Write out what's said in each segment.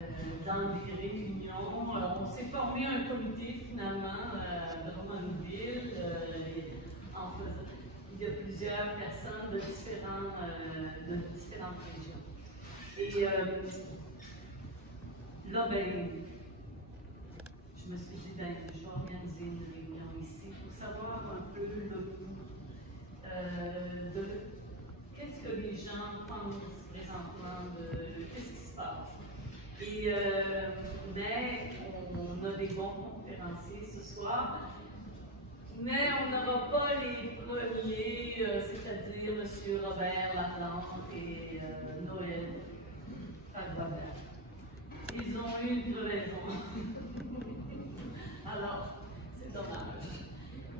dans des réunions. Alors, on s'est formé un comité finalement de Drummondville. Il y a plusieurs personnes de différentes régions. Et là, ben, je me suis dit, ben, je vais organiser une réunion ici pour savoir un peu le goût de qu'est-ce que les gens pensent présentement de qu'est-ce qui se passe. Et mais on a des bons conférenciers ce soir, mais on n'aura pas les premiers, c'est-à-dire M. Robert Laplante et Noël Fagbrobert. Ils ont eu une raison. Alors, c'est dommage.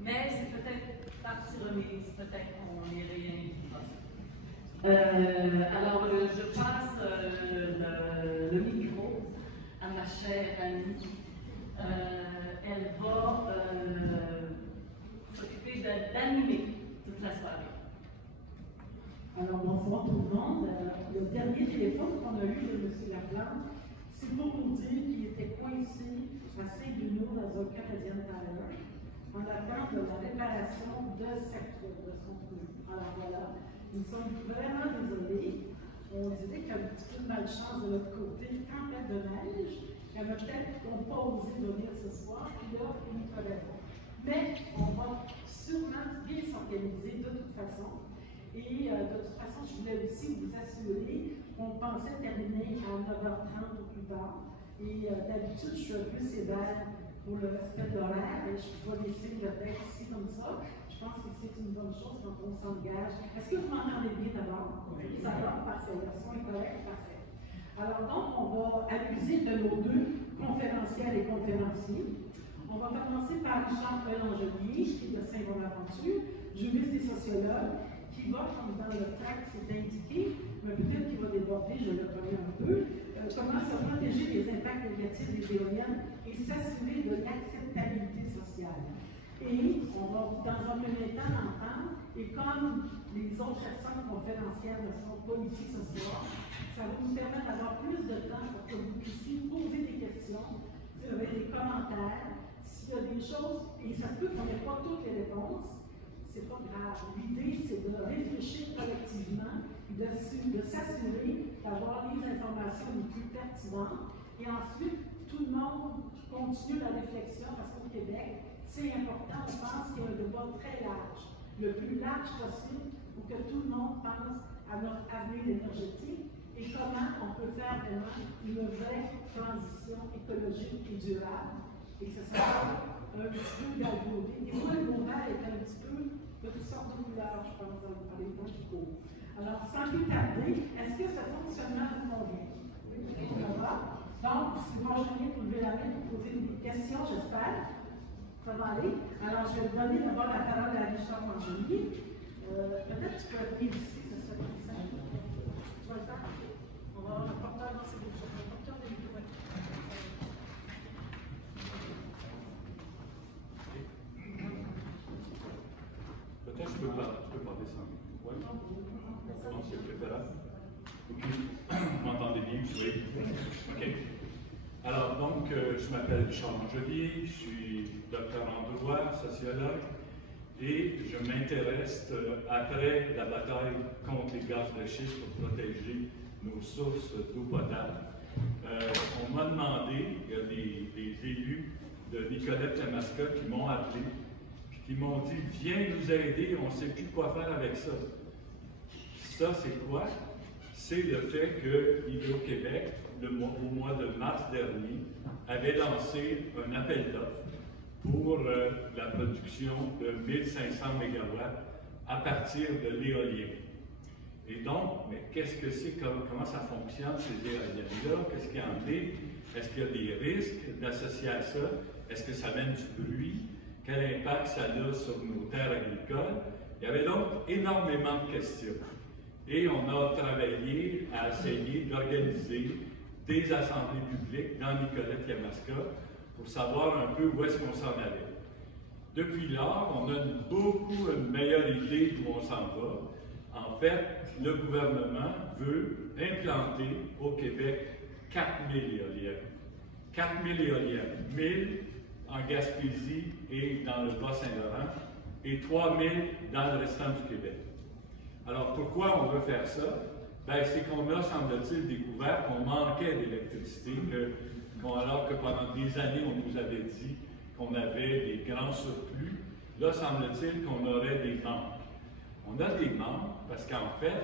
Mais c'est peut-être partie remise, peut-être qu'on les réinvitera. Alors, je passe le micro à ma chère amie. Elle va s'occuper d'animer toute la soirée. Alors, bonsoir tout le monde. Le dernier téléphone qu'on a eu de M. Laplante, c'est pour nous dire qu'il était coincé à Saint-Bruno dans un Canadien Tire en attente de la réparation de son pneu. Alors voilà, nous sommes vraiment désolés. On dirait qu'il y a un petit peu de malchance de notre côté, tempête de neige. Elle a peut-être pas osé venir ce soir, puis là, il nous raison. Mais on va sûrement bien s'organiser de toute façon. Et de toute façon, je voulais aussi vous assurer qu'on pensait terminer à 9h30 au plus tard. Et d'habitude, je suis un peu sévère pour le respect de l'horaire. Et je vais laisser le texte ici comme ça. Je pense que c'est une bonne chose quand on s'engage. Est-ce que vous m'entendez bien d'abord? Oui. Ça va? Parfait. Le son est correct? Parfait. Alors donc, on va abuser de nos deux conférencières et conférenciers. On va commencer par Richard Pelangelier, qui est de Saint-Bonaventure, juriste et sociologue, qui va, comme dans le tract c'est indiqué, mais peut-être qu'il va déborder, je le connais un peu, comment se protéger des impacts négatifs des éoliennes et s'assurer de l'acceptabilité sociale. Et on va, dans un premier temps, l'entendre, et comme les autres personnes conférencières ne sont pas ici ce soir, ça va nous permettre d'avoir plus de temps pour que vous puissiez poser des questions, si vous avez des commentaires, s'il y a des choses, et ça se peut qu'on n'ait pas toutes les réponses, c'est pas grave. L'idée, c'est de réfléchir collectivement et de s'assurer d'avoir les informations les plus pertinentes. Et ensuite, tout le monde continue la réflexion parce qu'au Québec, c'est important, on pense qu'il y a un débat très large, le plus large possible pour que tout le monde pense à notre avenir énergétique et comment on peut faire vraiment une vraie transition écologique et durable et que ça soit un petit peu galvaudé. Et moi, le mot vert est un petit peu de toutes sortes de couleurs, je pense, dans les temps qui courent. Alors, sans plus tarder, est-ce que ce fonctionnement vous convient? Oui. Ça va? Donc, si vous enchaînez pour lever la main pour poser des questions, j'espère. Ça va aller? Alors, je vais donner d'abord la parole à Richard Pelangelier. Peut-être que tu peux venir ici, ce serait plus simple. Tu vas le faire? On va avoir un porteur dans ces deux choses. Un porteur des micros. Peut-être je peux parler sans micro. Oui? Non, c'est préférable. OK. Vous m'entendez bien? Oui. OK. Alors, donc, je m'appelle Richard Pelangelier, je suis docteur en droit, sociologue, et je m'intéresse, après la bataille contre les gaz de schiste pour protéger nos sources d'eau potable, on m'a demandé, il y a des élus de Nicolette-Yamaska qui m'ont appelé, puis qui m'ont dit « Viens nous aider, on ne sait plus quoi faire avec ça ». Ça, c'est quoi? C'est le fait que Hydro-Québec, au mois de mars dernier, avait lancé un appel d'offres pour la production de 1500 MW à partir de l'éolien. Et donc, mais qu'est-ce que c'est, comment ça fonctionne ces éoliennes-là? Qu'est-ce qu'il y en est? Est-ce qu'il y a des risques d'associer à ça? Est-ce que ça mène du bruit? Quel impact ça a sur nos terres agricoles? Il y avait donc énormément de questions. Et on a travaillé à essayer d'organiser des assemblées publiques dans Nicolette-Yamaska pour savoir un peu où est-ce qu'on s'en allait. Depuis lors, on a une meilleure idée d'où on s'en va. En fait, le gouvernement veut implanter au Québec 4000 éoliennes. 4000 éoliennes, 1000 en Gaspésie et dans le Bas-Saint-Laurent, et 3000 dans le restant du Québec. Alors, pourquoi on veut faire ça? Ben, c'est qu'on a, semble-t-il, découvert qu'on manquait d'électricité, alors que pendant des années, on nous avait dit qu'on avait des grands surplus. Là, semble-t-il qu'on aurait des manques. On a des manques parce qu'en fait,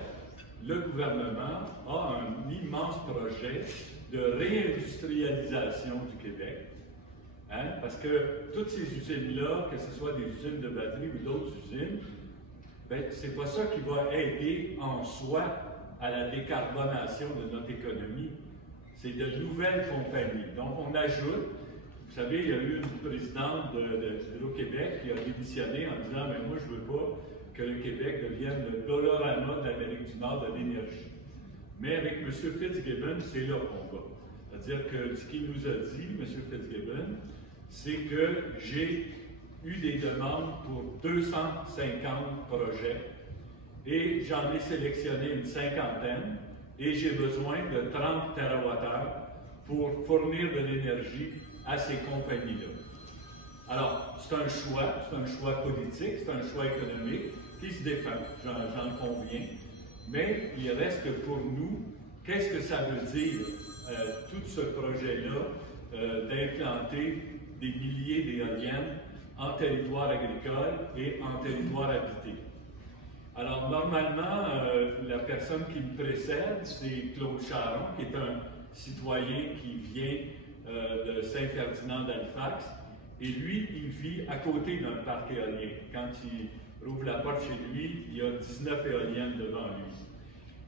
le gouvernement a un immense projet de réindustrialisation du Québec. Hein? Parce que toutes ces usines-là, que ce soit des usines de batterie ou d'autres usines, ben, c'est pas ça qui va aider en soi à la décarbonation de notre économie. C'est de nouvelles compagnies. Donc, on ajoute, vous savez, il y a eu une présidente d'Hydro-Québec qui a démissionné en disant « Mais moi, je ne veux pas que le Québec devienne le Dolorama de l'Amérique du Nord de l'énergie. » Mais avec M. Fitzgibbon, c'est là qu'on va. C'est-à-dire que ce qu'il nous a dit, M. Fitzgibbon, c'est que j'ai eu des demandes pour 250 projets et j'en ai sélectionné une cinquantaine et j'ai besoin de 30 TWh pour fournir de l'énergie à ces compagnies-là. Alors, c'est un choix politique, c'est un choix économique qui se défend, j'en conviens, mais il reste que pour nous, qu'est-ce que ça veut dire, tout ce projet-là, d'implanter des milliers d'éoliennes en territoire agricole et en territoire habité. Alors, normalement, la personne qui me précède, c'est Claude Charon, qui est un citoyen qui vient de Saint-Ferdinand d'Halifax, et lui, il vit à côté d'un parc éolien. Quand il ouvre la porte chez lui, il y a 19 éoliennes devant lui.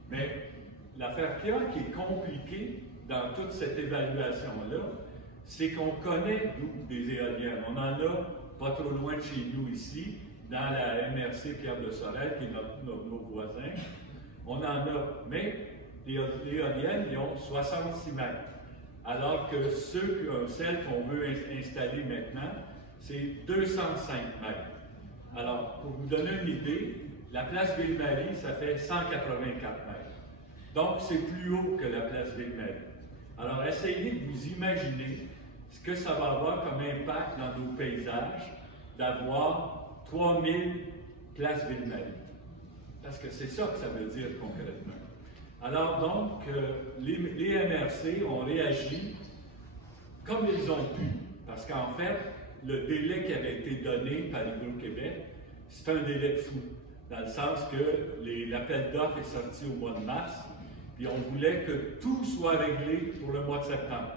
Mais l'affaire qui est compliquée dans toute cette évaluation-là, c'est qu'on connaît, nous, des éoliennes. On en a pas trop loin de chez nous ici, dans la MRC Pierre de Sorel, qui est nos voisins. On en a, mais les éoliennes, ils ont 66 mètres. Alors que celles qu'on veut installer maintenant, c'est 205 mètres. Alors, pour vous donner une idée, la place Ville-Marie, ça fait 184 mètres. Donc, c'est plus haut que la place Ville-Marie. Alors, essayez de vous imaginer ce que ça va avoir comme impact dans nos paysages d'avoir 3000 places Ville-Marie. Parce que c'est ça que ça veut dire concrètement. Alors donc, les MRC ont réagi comme ils ont pu, parce qu'en fait, le délai qui avait été donné par Hydro-Québec, c'est un délai de fou, dans le sens que l'appel d'offres est sorti au mois de mars, puis on voulait que tout soit réglé pour le mois de septembre.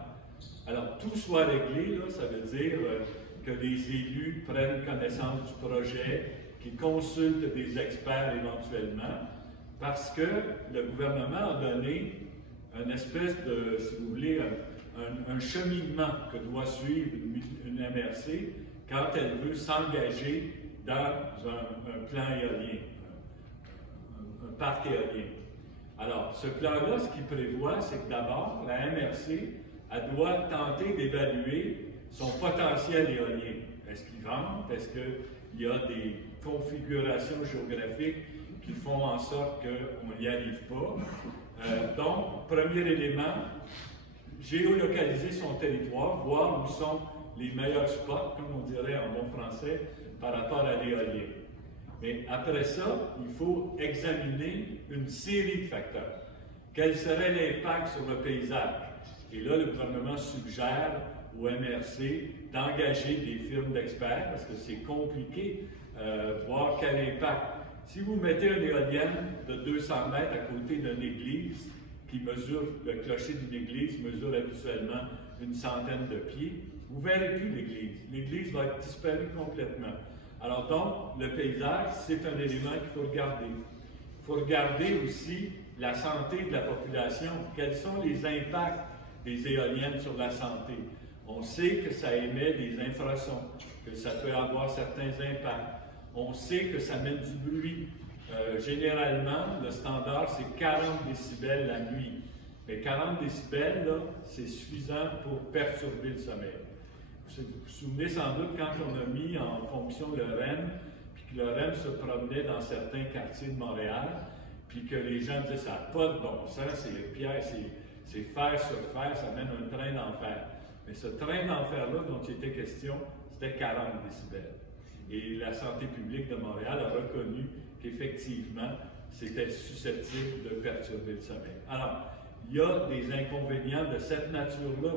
Alors, tout soit réglé, là, ça veut dire que les élus prennent connaissance du projet, qu'ils consultent des experts éventuellement, parce que le gouvernement a donné une espèce de, si vous voulez, un cheminement que doit suivre une MRC quand elle veut s'engager dans un plan éolien, un parc éolien. Alors, ce plan-là, ce qu'il prévoit, c'est que d'abord, la MRC, elle doit tenter d'évaluer son potentiel éolien. Est-ce qu'il vente? Est-ce qu'il y a des configurations géographiques qui font en sorte qu'on n'y arrive pas? Donc, premier élément, géolocaliser son territoire, voir où sont les meilleurs spots, comme on dirait en bon français, par rapport à l'éolien. Mais après ça, il faut examiner une série de facteurs. Quel serait l'impact sur le paysage? Et là, le gouvernement suggère au MRC d'engager des firmes d'experts, parce que c'est compliqué, voir quel impact. Si vous mettez une éolienne de 200 mètres à côté d'une église, qui mesure, le clocher d'une église mesure habituellement une centaine de pieds, vous ne verrez plus l'église. L'église va être disparue complètement. Alors donc, le paysage, c'est un élément qu'il faut regarder. Il faut regarder aussi la santé de la population. Quels sont les impacts des éoliennes sur la santé? On sait que ça émet des infrasons, que ça peut avoir certains impacts. On sait que ça met du bruit. Généralement, le standard, c'est 40 décibels la nuit. Mais 40 décibels, là, c'est suffisant pour perturber le sommeil. Vous vous souvenez sans doute quand on a mis en fonction le REM, puis que le REM se promenait dans certains quartiers de Montréal, puis que les gens disaient « ça n'a pas de bon sens, C'est faire sur faire, ça mène un train d'enfer. Mais ce train d'enfer-là dont il était question, c'était 40 décibels. Et la santé publique de Montréal a reconnu qu'effectivement, c'était susceptible de perturber le sommeil. Alors, il y a des inconvénients de cette nature-là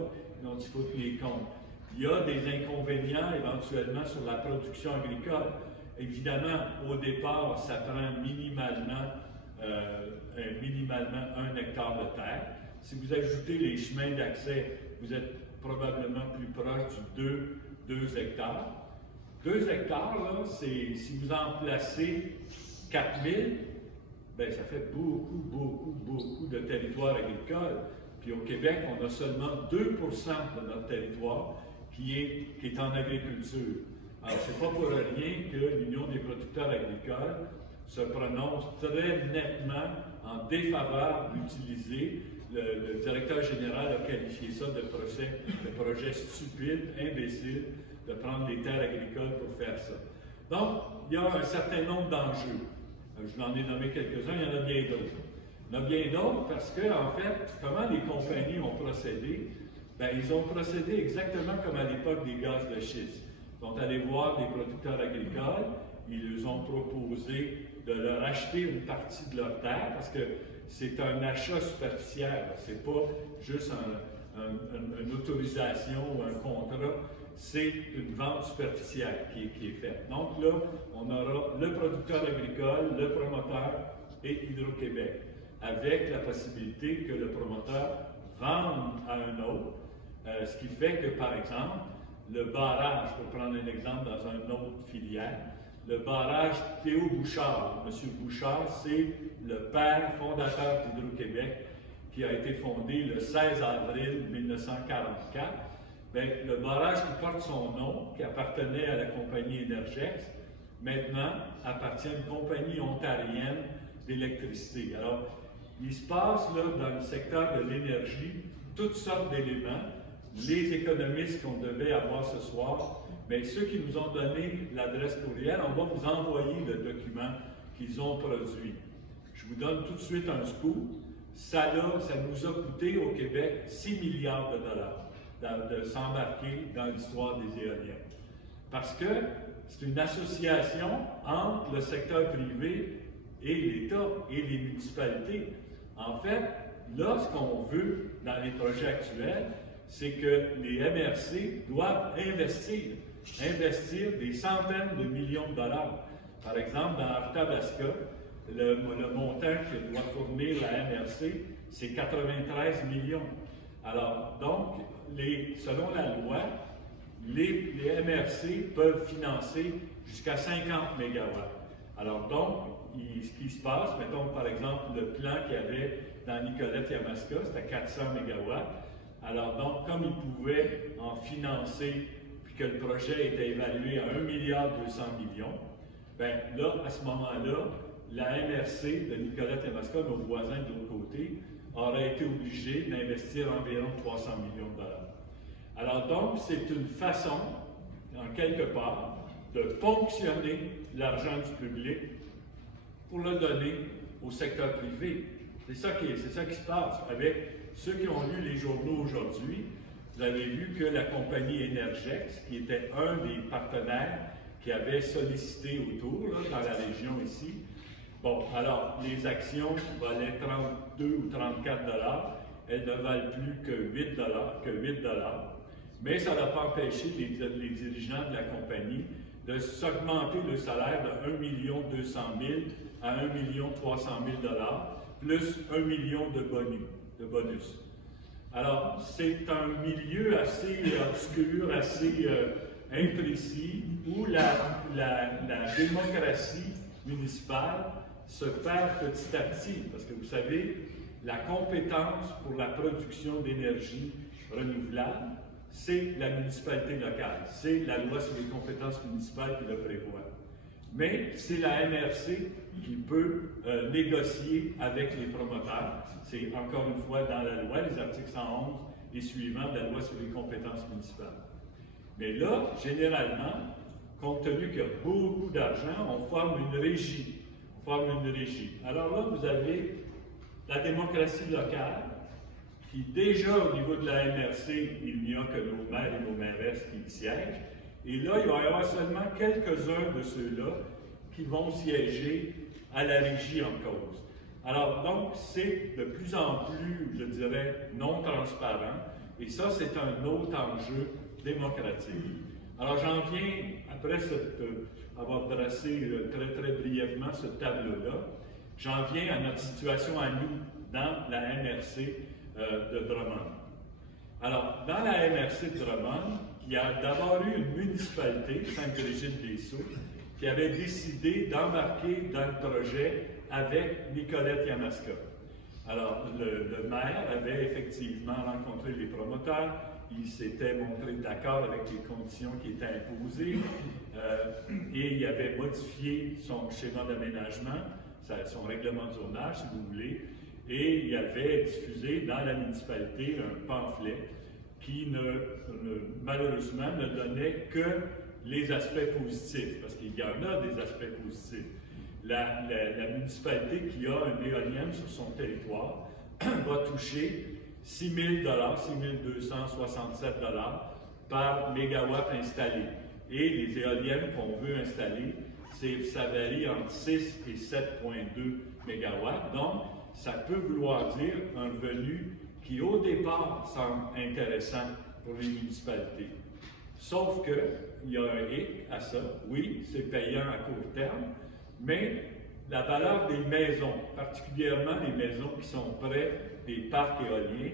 dont il faut tenir compte. Il y a des inconvénients éventuellement sur la production agricole. Évidemment, au départ, ça prend minimalement 1 hectare de terre. Si vous ajoutez les chemins d'accès, vous êtes probablement plus proche du 2 hectares. 2 hectares, là, c'est, si vous en placez 4000, bien, ça fait beaucoup de territoire agricole. Puis au Québec, on a seulement 2% de notre territoire qui est en agriculture. Alors, c'est pas pour rien que l'Union des producteurs agricoles se prononce très nettement en défaveur d'utiliser. Le directeur général a qualifié ça de projet stupide, imbécile, de prendre des terres agricoles pour faire ça. Donc, il y a un certain nombre d'enjeux. Je vous en ai nommé quelques-uns, il y en a bien d'autres. Il y en a bien d'autres parce que, en fait, comment les compagnies ont procédé? Bien, ils ont procédé exactement comme à l'époque des gaz de schiste. Ils sont allés voir des producteurs agricoles, ils leur ont proposé de leur acheter une partie de leur terre parce que c'est un achat superficiel, c'est pas juste une autorisation ou un contrat, c'est une vente superficielle qui est faite. Donc là, on aura le producteur agricole, le promoteur et Hydro-Québec, avec la possibilité que le promoteur vende à un autre, ce qui fait que, par exemple, le barrage, pour prendre un exemple dans une autre filière, le barrage Théo Bouchard. M. Bouchard, c'est le père fondateur d'Hydro-Québec qui a été fondé le 16 avril 1944. Bien, le barrage qui porte son nom, qui appartenait à la compagnie Énergex, maintenant appartient à une compagnie ontarienne d'électricité. Alors, il se passe là, dans le secteur de l'énergie toutes sortes d'éléments. Les économistes qu'on devait avoir ce soir, mais ceux qui nous ont donné l'adresse courriel, on va vous envoyer le document qu'ils ont produit. Je vous donne tout de suite un scoop. Ça nous a coûté au Québec 6 milliards de dollars de s'embarquer dans l'histoire des éoliennes. Parce que c'est une association entre le secteur privé et l'État et les municipalités. En fait, là, ce qu'on veut dans les projets actuels, c'est que les MRC doivent investir des centaines de millions de dollars. Par exemple, dans Arthabasca, le montant que doit fournir la MRC, c'est 93 millions. Alors, donc, selon la loi, les MRC peuvent financer jusqu'à 50 MW. Alors donc, ce qui se passe, mettons par exemple le plan qu'il y avait dans Nicolette-Yamaska, c'était 400 MW. Alors donc, comme ils pouvaient en financer, puis que le projet était évalué à 1,2 milliard, bien là, à ce moment-là, la MRC de Nicolette-Yamaska, nos voisins de l'autre côté, aurait été obligée d'investir environ 300 millions de dollars. Alors donc, c'est une façon, en quelque part, de ponctionner l'argent du public pour le donner au secteur privé. C'est ça qui se passe. Avec ceux qui ont lu les journaux aujourd'hui, vous avez vu que la compagnie Énergex, qui était un des partenaires qui avait sollicité autour, là, dans la région ici, bon, alors, les actions valaient 32 ou 34 $, elles ne valent plus que 8 $, mais ça n'a pas empêché les dirigeants de la compagnie de s'augmenter le salaire de 1,2 million à 1,3 million $, plus 1 million de bonus. Alors, c'est un milieu assez obscur, assez imprécis, où la démocratie municipale se perd petit à petit, parce que vous savez, la compétence pour la production d'énergie renouvelable, c'est la municipalité locale, c'est la loi sur les compétences municipales qui le prévoit. Mais c'est la MRC qui peut négocier avec les promoteurs. C'est encore une fois dans la loi, les articles 111 et suivants de la loi sur les compétences municipales. Mais là, généralement, compte tenu qu'il y a beaucoup d'argent, on forme une régie. Alors là, vous avez la démocratie locale Puis déjà, au niveau de la MRC, il n'y a que nos maires et nos mairesses qui y siègent. Et là, il va y avoir seulement quelques-uns de ceux-là qui vont siéger à la régie en cause. Alors, donc, c'est de plus en plus, je dirais, non transparent. Et ça, c'est un autre enjeu démocratique. Alors, j'en viens, après avoir dressé très, très brièvement ce tableau-là, j'en viens à notre situation à nous, dans la MRC de Drummond. Alors, dans la MRC de Drummond, il y a d'abord eu une municipalité, Sainte-Brigitte-des-Sceaux, qui avait décidé d'embarquer dans le projet avec Nicolette Yamaska. Alors, le maire avait effectivement rencontré les promoteurs, il s'était montré d'accord avec les conditions qui étaient imposées et il avait modifié son schéma d'aménagement, son règlement de zonage, si vous voulez, et il avait diffusé dans la municipalité un pamphlet qui malheureusement ne donnait que les aspects positifs, parce qu'il y en a des aspects positifs. La municipalité qui a une éolienne sur son territoire va toucher 6 000 $, 6 267 $ par mégawatt installé. Et les éoliennes qu'on veut installer, ça varie entre 6 et 7,2 mégawatts. Donc, ça peut vouloir dire un revenu qui, au départ, semble intéressant pour les municipalités. Sauf qu'il y a un hic à ça. Oui, c'est payant à court terme, mais la valeur des maisons, particulièrement les maisons qui sont près des parcs éoliens,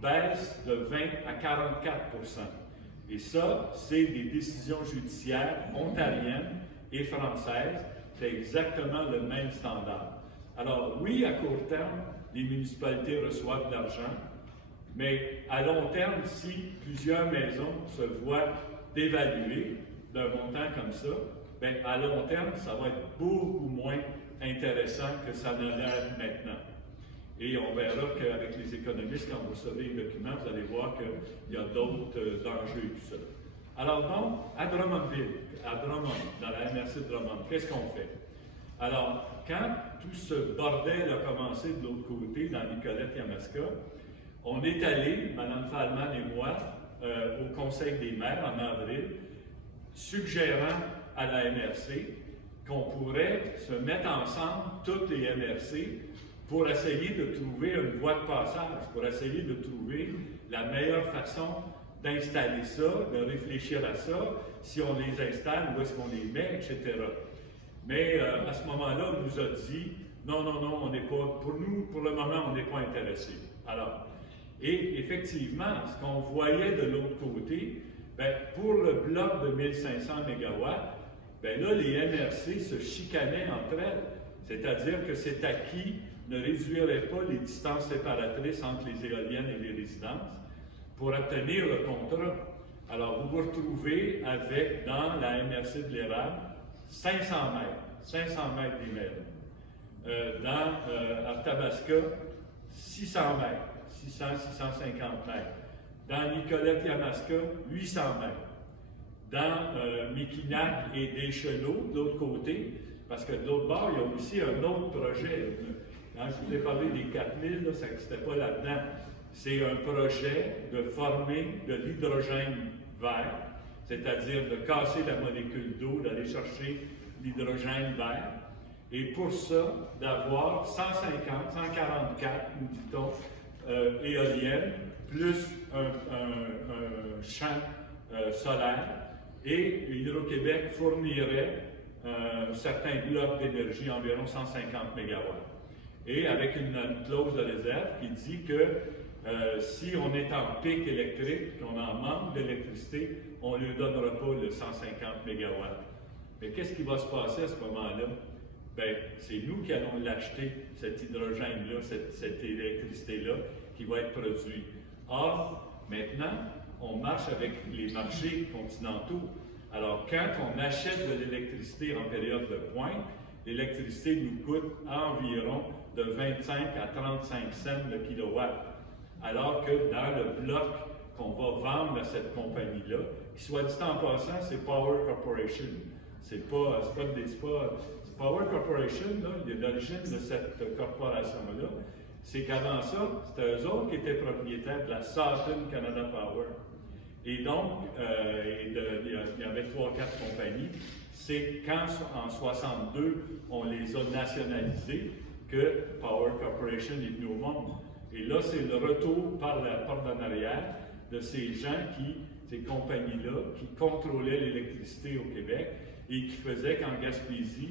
baisse de 20 à 44 %. Et ça, c'est des décisions judiciaires ontariennes et françaises. C'est exactement le même standard. Alors oui, à court terme, les municipalités reçoivent de l'argent, mais à long terme, si plusieurs maisons se voient dévaluées d'un montant comme ça, bien, à long terme, ça va être beaucoup moins intéressant que ça ne l'est maintenant. Et on verra qu'avec les économistes, quand vous recevez les documents, vous allez voir qu'il y a d'autres enjeux et tout ça. Alors donc, à Drummondville, dans la MRC de Drummond, qu'est-ce qu'on fait? Alors, quand tout ce bordel a commencé de l'autre côté, dans Nicolette Yamaska, on est allé, Mme Fallman et moi, au Conseil des maires en avril, suggérant à la MRC qu'on pourrait se mettre ensemble, toutes les MRC, pour essayer de trouver une voie de passage, pour essayer de trouver la meilleure façon d'installer ça, de réfléchir à ça, si on les installe, où est-ce qu'on les met, etc. Mais à ce moment-là, on nous a dit, non, on n'est pas, pour nous, pour le moment, on n'est pas intéressés. Alors, et effectivement, ce qu'on voyait de l'autre côté, bien, pour le bloc de 1500 MW, bien là, les MRC se chicanaient entre elles. C'est-à-dire que cet acquis ne réduirait pas les distances séparatrices entre les éoliennes et les résidences pour obtenir le contrat. Alors, vous vous retrouvez avec, dans la MRC de l'Érable, 500 mètres d'immeuble. Dans Arthabasca, 600 mètres, 650 mètres. Dans Nicolette Yamaska, 800 mètres. Dans Miquinac et Deschenaux, de l'autre côté, parce que de l'autre bord, il y a aussi un autre projet. Quand je vous ai parlé des 4000, ça n'existait pas là-dedans. C'est un projet de former de l'hydrogène vert, c'est-à-dire de casser la molécule d'eau, d'aller chercher l'hydrogène vert, et pour ça, d'avoir 150, 144, nous dit-on, éoliennes, plus un champ solaire, et Hydro-Québec fournirait certains blocs d'énergie, environ 150 MW. Et avec une clause de réserve qui dit que si on est en pic électrique, qu'on en manque d'électricité, on ne lui donnera pas le 150 MW. Mais qu'est-ce qui va se passer à ce moment-là? Bien, c'est nous qui allons l'acheter, cet hydrogène-là, cette électricité-là, qui va être produite. Or, maintenant, on marche avec les marchés continentaux. Alors, quand on achète de l'électricité en période de pointe, l'électricité nous coûte environ de 25 à 35 cents le kilowatt. Alors que dans le bloc qu'on va vendre à cette compagnie-là, qui soit dit en passant, c'est Power Corporation. Power Corporation, là, l'origine de cette corporation-là, c'est qu'avant ça, c'était eux autres qui étaient propriétaires de la Southern Canada Power. Et donc, il y avait 3-4 compagnies. C'est quand, en 62, on les a nationalisés que Power Corporation est venu au monde. Et là, c'est le retour par la porte en arrière de ces gens ces compagnies-là, qui contrôlaient l'électricité au Québec et qui faisaient qu'en Gaspésie,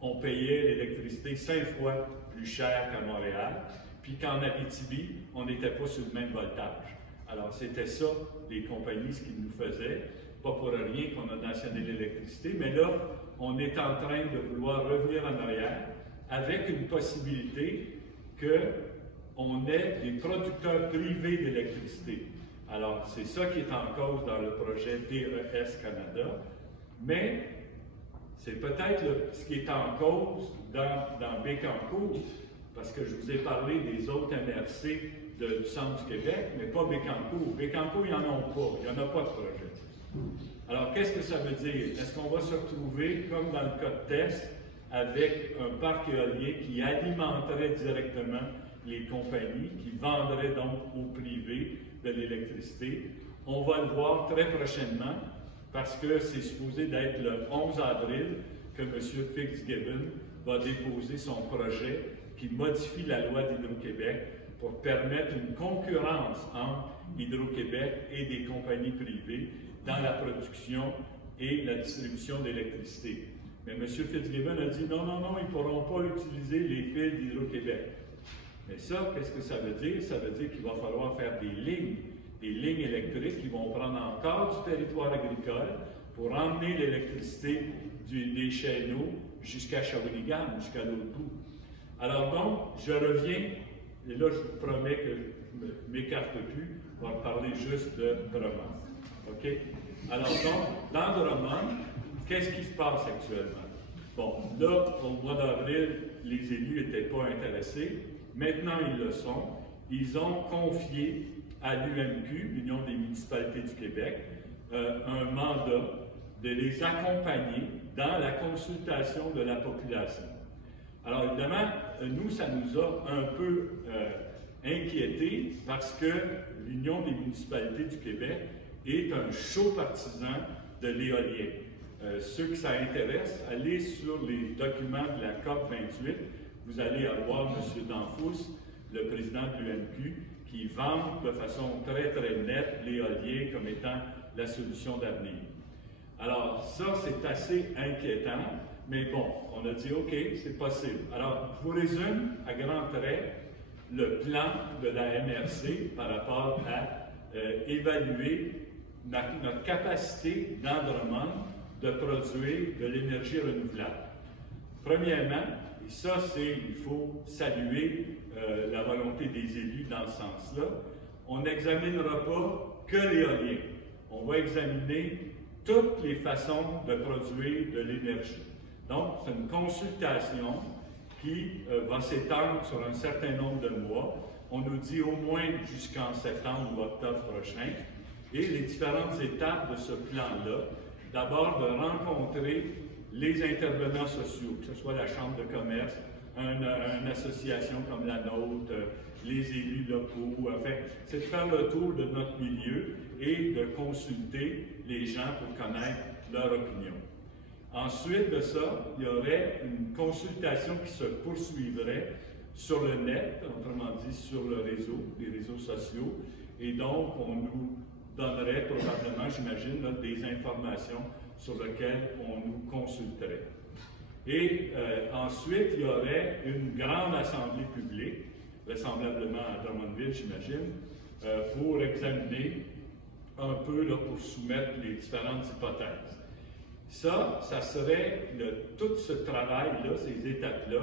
on payait l'électricité 5 fois plus cher qu'à Montréal, puis qu'en Abitibi, on n'était pas sur le même voltage. Alors, c'était ça, les compagnies, ce qu'ils nous faisaient. Pas pour rien qu'on a nationalisé l'électricité, mais là, on est en train de vouloir revenir en arrière avec une possibilité qu'on ait des producteurs privés d'électricité. Alors, c'est ça qui est en cause dans le projet DES Canada, mais c'est peut-être ce qui est en cause dans Bécancour, parce que je vous ai parlé des autres MRC du centre du Québec, mais pas Bécancour. Bécancour, ils n'en ont pas. Il n'y en a pas de projet. Alors, qu'est-ce que ça veut dire? Est-ce qu'on va se retrouver, comme dans le cas de test, avec un parc éolien qui alimenterait directement les compagnies, qui vendraient donc au privé de l'électricité? On va le voir très prochainement, parce que c'est supposé d'être le 11 avril que M. Fitzgibbon va déposer son projet qui modifie la loi d'Hydro-Québec pour permettre une concurrence entre Hydro-Québec et des compagnies privées dans la production et la distribution d'électricité. Mais M. Fitzgibbon a dit non, ils ne pourront pas utiliser les fils d'Hydro-Québec. Mais ça, qu'est-ce que ça veut dire? Ça veut dire qu'il va falloir faire des lignes électriques qui vont prendre encore du territoire agricole pour emmener l'électricité des chêneaux jusqu'à Shawinigan, jusqu'à l'autre bout. Alors donc, je reviens, et là je vous promets que je ne m'écarte plus, on va parler juste de Drummond. OK? Alors donc, dans Drummond, qu'est-ce qui se passe actuellement? Bon, là, au mois d'avril, les élus n'étaient pas intéressés. Maintenant, ils le sont. Ils ont confié à l'UMQ, l'Union des municipalités du Québec, un mandat de les accompagner dans la consultation de la population. Alors évidemment, nous, ça nous a un peu inquiétés parce que l'Union des municipalités du Québec est un chaud partisan de l'éolien. Ceux que ça intéresse, allez sur les documents de la COP 28, vous allez avoir M. Danfous, le président de l'UMQ, qui vante de façon très, très nette l'éolien comme étant la solution d'avenir. Alors, ça, c'est assez inquiétant, mais bon, on a dit, OK, c'est possible. Alors, je vous résume à grands traits le plan de la MRC par rapport à évaluer notre capacité dans Drummond de produire de l'énergie renouvelable. Premièrement, et ça, il faut saluer la volonté des élus dans ce sens-là, on n'examinera pas que l'éolien. On va examiner toutes les façons de produire de l'énergie. Donc, c'est une consultation qui va s'étendre sur un certain nombre de mois. On nous dit au moins jusqu'en septembre ou octobre prochain. Et les différentes étapes de ce plan-là, d'abord de rencontrer les intervenants sociaux, que ce soit la Chambre de commerce, une association comme la nôtre, les élus locaux, enfin, c'est de faire le tour de notre milieu et de consulter les gens pour connaître leur opinion. Ensuite de ça, il y aurait une consultation qui se poursuivrait sur le net, autrement dit sur le réseau, les réseaux sociaux, et donc on nous donnerait probablement, j'imagine, des informations sur lesquelles on nous consulterait. Et ensuite, il y aurait une grande assemblée publique, vraisemblablement à Drummondville, j'imagine, pour examiner un peu, là, pour soumettre les différentes hypothèses. Ça serait, tout ce travail-là, ces étapes-là,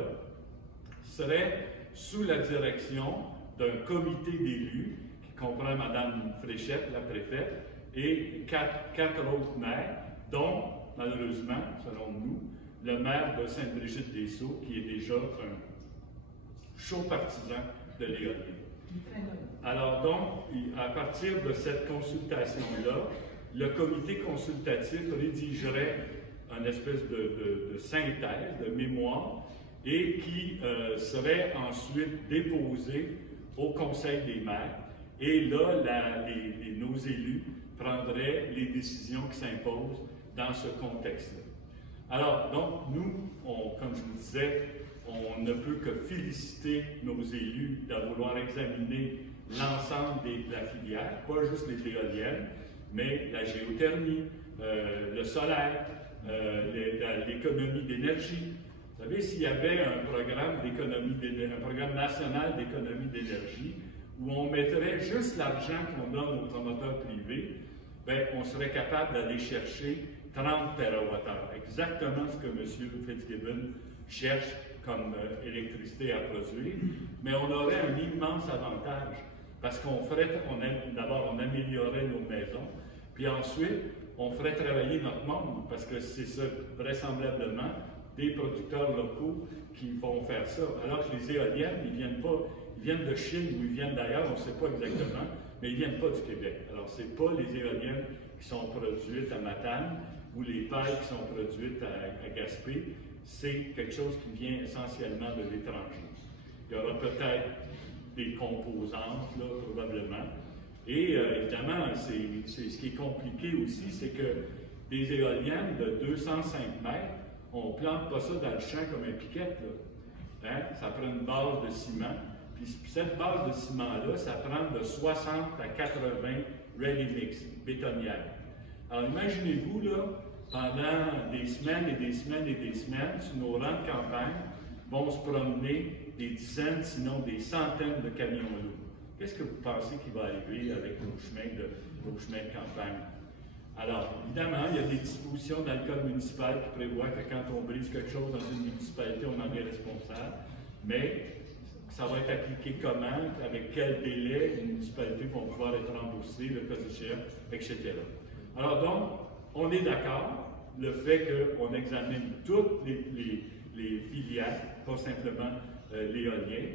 serait sous la direction d'un comité d'élus qui comprend Mme Fréchette, la préfète, et quatre autres maires, dont, malheureusement, selon nous, le maire de Sainte-Brigitte-des-Sceaux, qui est déjà un chaud partisan de l'éolien. Alors donc, à partir de cette consultation-là, le comité consultatif rédigerait une espèce de synthèse, de mémoire, et qui serait ensuite déposé au Conseil des maires. Et là, nos élus prendraient les décisions qui s'imposent dans ce contexte-là. Alors, donc, nous, comme je vous disais, on ne peut que féliciter nos élus de vouloir examiner l'ensemble de la filière, pas juste les éoliennes, mais la géothermie, le solaire, l'économie d'énergie. Vous savez, s'il y avait un programme national d'économie d'énergie, où on mettrait juste l'argent qu'on donne aux promoteurs privés, bien, on serait capable d'aller chercher 30 TWh, exactement ce que M. Fitzgibbon cherche comme électricité à produire, mais on aurait un immense avantage, parce d'abord, on améliorerait nos maisons, puis ensuite, on ferait travailler notre monde, parce que c'est ça, vraisemblablement, des producteurs locaux qui vont faire ça. Alors que les éoliennes, ils viennent de Chine ou ils viennent d'ailleurs, on ne sait pas exactement, mais ils ne viennent pas du Québec. Alors, ce n'est pas les éoliennes qui sont produites à Matane ou les pailles qui sont produites à Gaspé, c'est quelque chose qui vient essentiellement de l'étranger. Il y aura peut-être des composantes, là, probablement. Et évidemment, ce qui est compliqué aussi, c'est que des éoliennes de 205 mètres, on ne plante pas ça dans le champ comme un piquet. Là. Hein? Ça prend une base de ciment. Puis cette base de ciment-là, ça prend de 60 à 80 ready-mix, bétonnières. Alors imaginez-vous, là, pendant des semaines et des semaines et des semaines, sur nos rangs de campagne, vont se promener des dizaines, sinon des centaines de camions lourds. Qu'est-ce que vous pensez qui va arriver avec nos chemins de campagne? Alors, évidemment, il y a des dispositions dans le code municipal qui prévoient que quand on brise quelque chose dans une municipalité, on en est responsable, mais ça va être appliqué comment, avec quel délai les municipalités vont pouvoir être remboursées, le cas échéant, etc. Alors donc, on est d'accord, le fait qu'on examine toutes les filières, pas simplement l'éolien,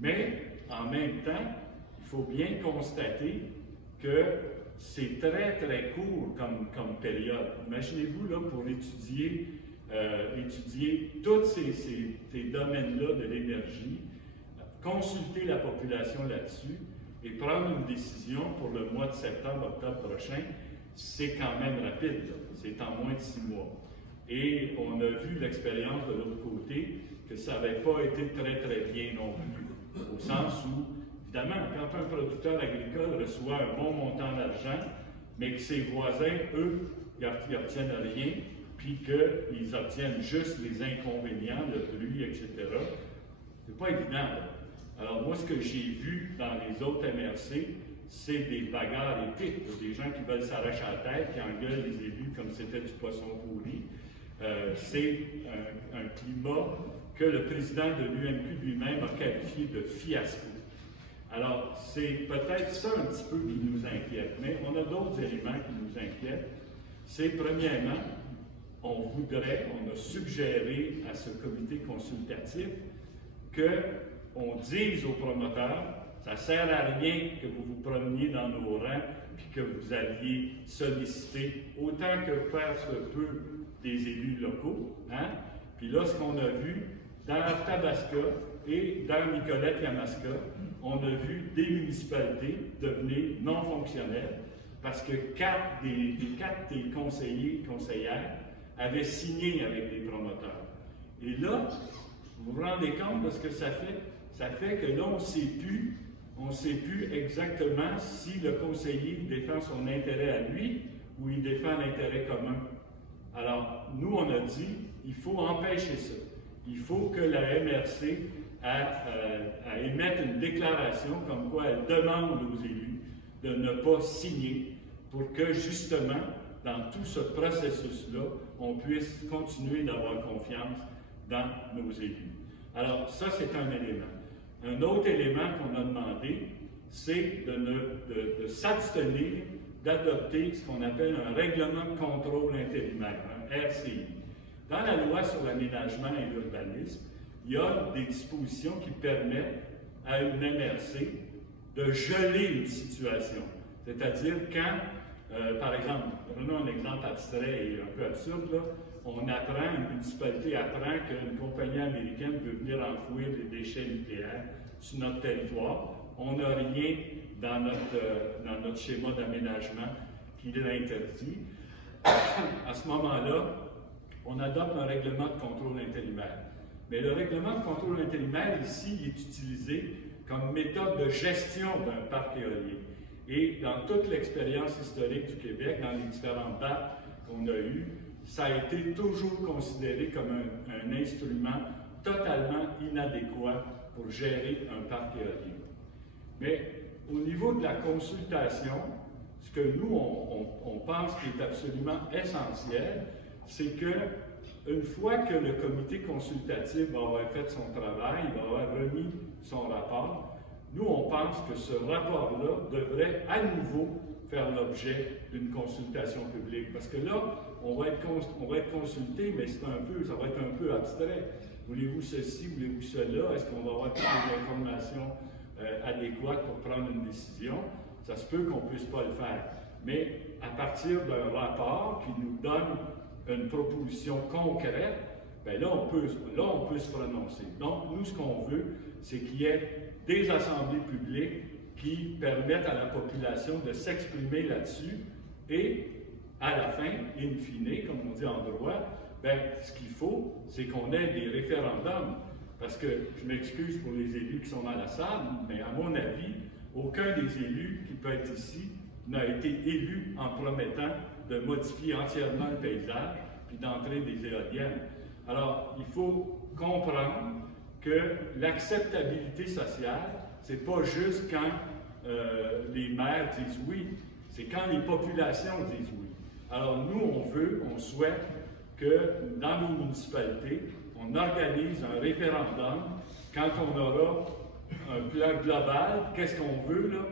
mais en même temps, il faut bien constater que c'est très, très court comme période. Imaginez-vous, là, pour étudier tous ces domaines-là de l'énergie, consulter la population là-dessus et prendre une décision pour le mois de septembre, octobre prochain, c'est quand même rapide. C'est en moins de 6 mois. Et on a vu l'expérience de l'autre côté que ça n'avait pas été très, très bien non plus. Au sens où, évidemment, quand un producteur agricole reçoit un bon montant d'argent, mais que ses voisins, eux, ils n'obtiennent rien, puis qu'ils obtiennent juste les inconvénients, le bruit, etc., c'est pas évident. Là. Alors moi, ce que j'ai vu dans les autres MRC, c'est des bagarres épiques, des gens qui veulent s'arracher la tête, qui engueulent les élus comme si c'était du poisson pourri. C'est un climat que le président de l'UMQ lui-même a qualifié de fiasco. Alors, c'est peut-être ça un petit peu qui nous inquiète, mais on a d'autres éléments qui nous inquiètent. C'est, premièrement, on a suggéré à ce comité consultatif qu'on dise aux promoteurs, ça ne sert à rien que vous vous promeniez dans nos rangs puis que vous alliez solliciter autant que faire se peut des élus locaux. Hein? Puis là, ce qu'on a vu dans Arthabasca et dans Nicolette-Yamaska, on a vu des municipalités devenir non fonctionnelles parce que 4 des conseillers et conseillères avaient signé avec des promoteurs. Et là, vous vous rendez compte de ce que ça fait? Ça fait que là, on ne sait plus exactement si le conseiller défend son intérêt à lui ou il défend l'intérêt commun. Alors, nous, on a dit, il faut empêcher ça. Il faut que la MRC émette une déclaration comme quoi elle demande aux élus de ne pas signer pour que, justement, dans tout ce processus-là, on puisse continuer d'avoir confiance dans nos élus. Alors, ça, c'est un élément. Un autre élément qu'on a demandé, c'est de s'abstenir d'adopter ce qu'on appelle un règlement de contrôle intérimaire, un RCI. Dans la loi sur l'aménagement et l'urbanisme, il y a des dispositions qui permettent à une MRC de geler une situation. C'est-à-dire quand, par exemple, prenons un exemple abstrait et un peu absurde, là, on apprend, une municipalité apprend qu'une compagnie américaine veut venir enfouir des déchets nucléaires sur notre territoire. On n'a rien dans notre schéma d'aménagement qui l'interdit. À ce moment-là, on adopte un règlement de contrôle intérimaire. Mais le règlement de contrôle intérimaire, ici, il est utilisé comme méthode de gestion d'un parc éolien. Et dans toute l'expérience historique du Québec, dans les différentes dates qu'on a eues, ça a été toujours considéré comme un instrument totalement inadéquat pour gérer un parc éolien. Mais au niveau de la consultation, ce que nous, on pense qui est absolument essentiel, c'est que une fois que le comité consultatif va avoir fait son travail, il va avoir remis son rapport, nous, on pense que ce rapport-là devrait à nouveau faire l'objet d'une consultation publique. Parce que là, on va être consulté, mais ça va être un peu abstrait. Voulez-vous ceci, voulez-vous cela? Est-ce qu'on va avoir toutes les informations adéquates pour prendre une décision? Ça se peut qu'on ne puisse pas le faire. Mais à partir d'un rapport qui nous donne une proposition concrète, bien là, on peut se prononcer. Donc, nous, ce qu'on veut, c'est qu'il y ait des assemblées publiques qui permettent à la population de s'exprimer là-dessus et, à la fin, in fine, comme on dit en droit, bien, ce qu'il faut, c'est qu'on ait des référendums. Parce que, je m'excuse pour les élus qui sont dans la salle, mais à mon avis, aucun des élus qui peut être ici n'a été élu en promettant de modifier entièrement le paysage puis d'entrer des éoliennes. Alors, il faut comprendre que l'acceptabilité sociale, c'est pas juste quand les maires disent oui, c'est quand les populations disent oui. Alors, nous, on souhaite que dans nos municipalités, on organise un référendum quand on aura un plan global. Qu'est-ce qu'on veut, là?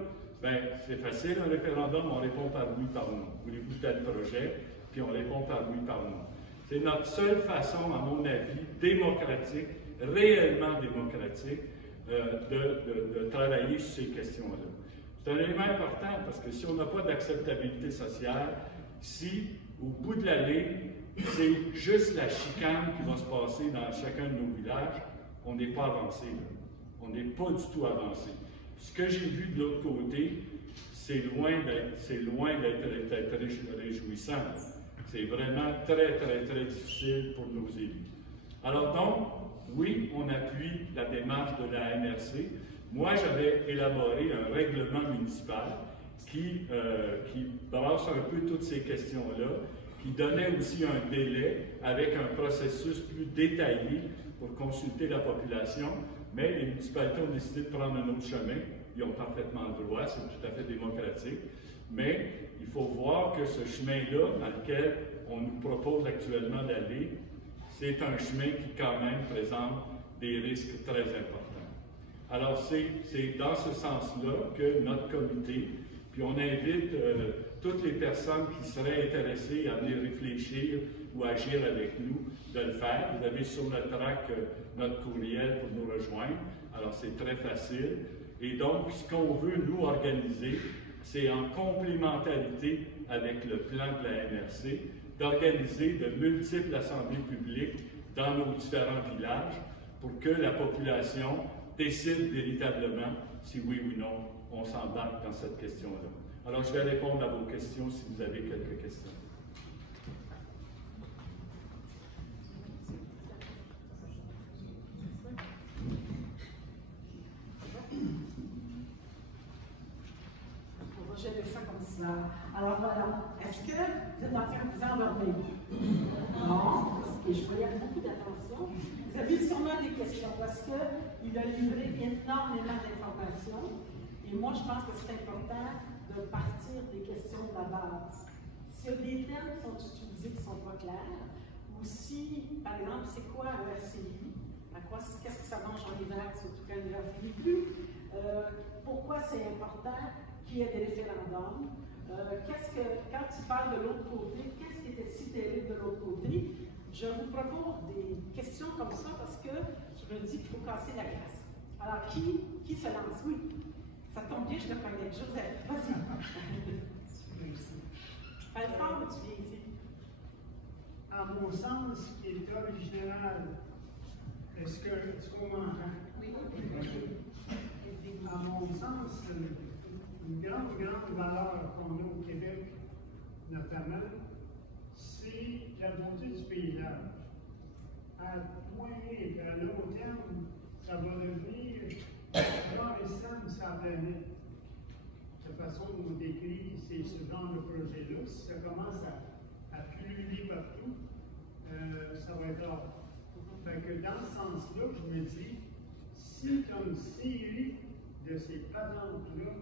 Bien, c'est facile, un référendum, on répond par oui, par non. Voulez-vous tel projet? Puis on répond par oui, par non. C'est notre seule façon, à mon avis, démocratique, réellement démocratique, de travailler sur ces questions-là. C'est un élément important parce que si on n'a pas d'acceptabilité sociale, si, au bout de la ligne, c'est juste la chicane qui va se passer dans chacun de nos villages, on n'est pas avancé, là. On n'est pas du tout avancé. Ce que j'ai vu de l'autre côté, c'est loin d'être réjouissant. C'est vraiment très, très, très difficile pour nos élus. Alors donc, oui, on appuie la démarche de la MRC. Moi, j'avais élaboré un règlement municipal qui brasse un peu toutes ces questions-là, qui donnait aussi un délai avec un processus plus détaillé pour consulter la population, mais les municipalités ont décidé de prendre un autre chemin. Ils ont parfaitement le droit, c'est tout à fait démocratique, mais il faut voir que ce chemin-là, dans lequel on nous propose actuellement d'aller, c'est un chemin qui quand même présente des risques très importants. Alors c'est dans ce sens-là que notre comité, puis on invite toutes les personnes qui seraient intéressées à venir réfléchir ou agir avec nous, de le faire. Vous avez sur notre track notre courriel pour nous rejoindre, alors c'est très facile. Et donc, ce qu'on veut nous organiser, c'est en complémentarité avec le plan de la MRC, d'organiser de multiples assemblées publiques dans nos différents villages pour que la population décide véritablement si oui ou non on s'embarque dans cette question-là. Alors, je vais répondre à vos questions si vous avez quelques questions. Je vais faire comme ça. Alors voilà, est-ce que vous êtes en train de vous endormir? Non? Et je voyais beaucoup d'attention. Vous avez sûrement des questions parce qu'il a livré énormément d'informations. Et moi, je pense que c'est important de partir des questions de la base. S'il y a des termes qui sont utilisés qui ne sont pas clairs, ou si, par exemple, c'est quoi un RCI? Qu'est-ce que ça mange en hiver, surtout quand l'hiver finit plus? Pourquoi c'est important qu'il y ait des référendums? Quand tu parles de l'autre côté, qu'est-ce qui était si terrible de l'autre côté? Je vous propose des questions comme ça parce que je me dis qu'il faut casser la glace. Alors, qui se lance? Oui. Ça tombe bien, je le connais. Joseph, vas-y. Fais le fort ou tu viens ici? à mon sens, qui est original. Est-ce qu'on m'entend? Oui. À mon sens, une grande valeur qu'on a au Québec, notamment, c'est la beauté du paysage. À moyen et à long terme, ça va devenir florissant sur la planète. De façon dont on décrit ce genre de projet-là, si ça commence à pulluler partout, ça va être hors. Fait que dans ce sens-là, je me dis, si tu as une série de ces patentes-là,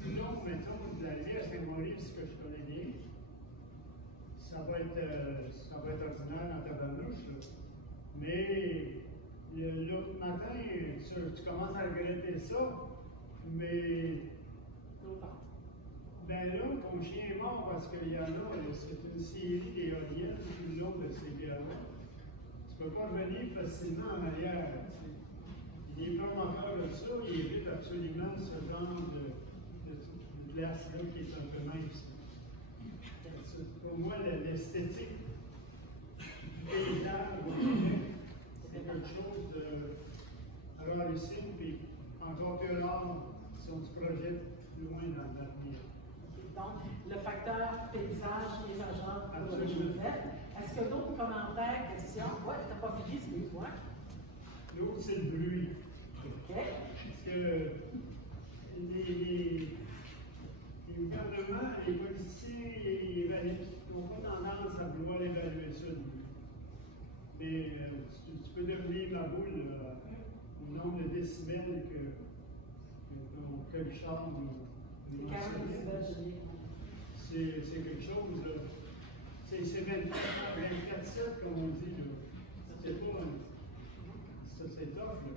plus long, mettons, de la vie à Saint-Maurice que je connais bien, ça va être ordinaire dans ta banouche, là. Mais l'autre matin, tu commences à regretter ça, mais ben là, ton chien est mort parce qu'il y en a, c'est une série d'éoliennes tout le long de ces bières-là. Tu ne peux pas revenir facilement en arrière. Il est promoteur de ça, il évite absolument ce genre de glace-là qui est un peu mince. Pour moi, l'esthétique du paysage, c'est quelque chose de rarissime, puis encore plus rare si on se projette plus loin dans l'avenir. Donc, le facteur paysage et agent pour le Joseph. Est-ce que d'autres commentaires, questions? Oui, tu n'as pas fini, excuse-moi. L'autre, c'est le bruit. OK. Parce que les gouvernements, les policiers n'ont pas tendance à vouloir évaluer ça. Mais tu peux devenir ma boule au nombre de décibels que le char nous mentionne. C'est quelque chose, c'est 24/7 comme on dit. C'est pas. C'est tough, là.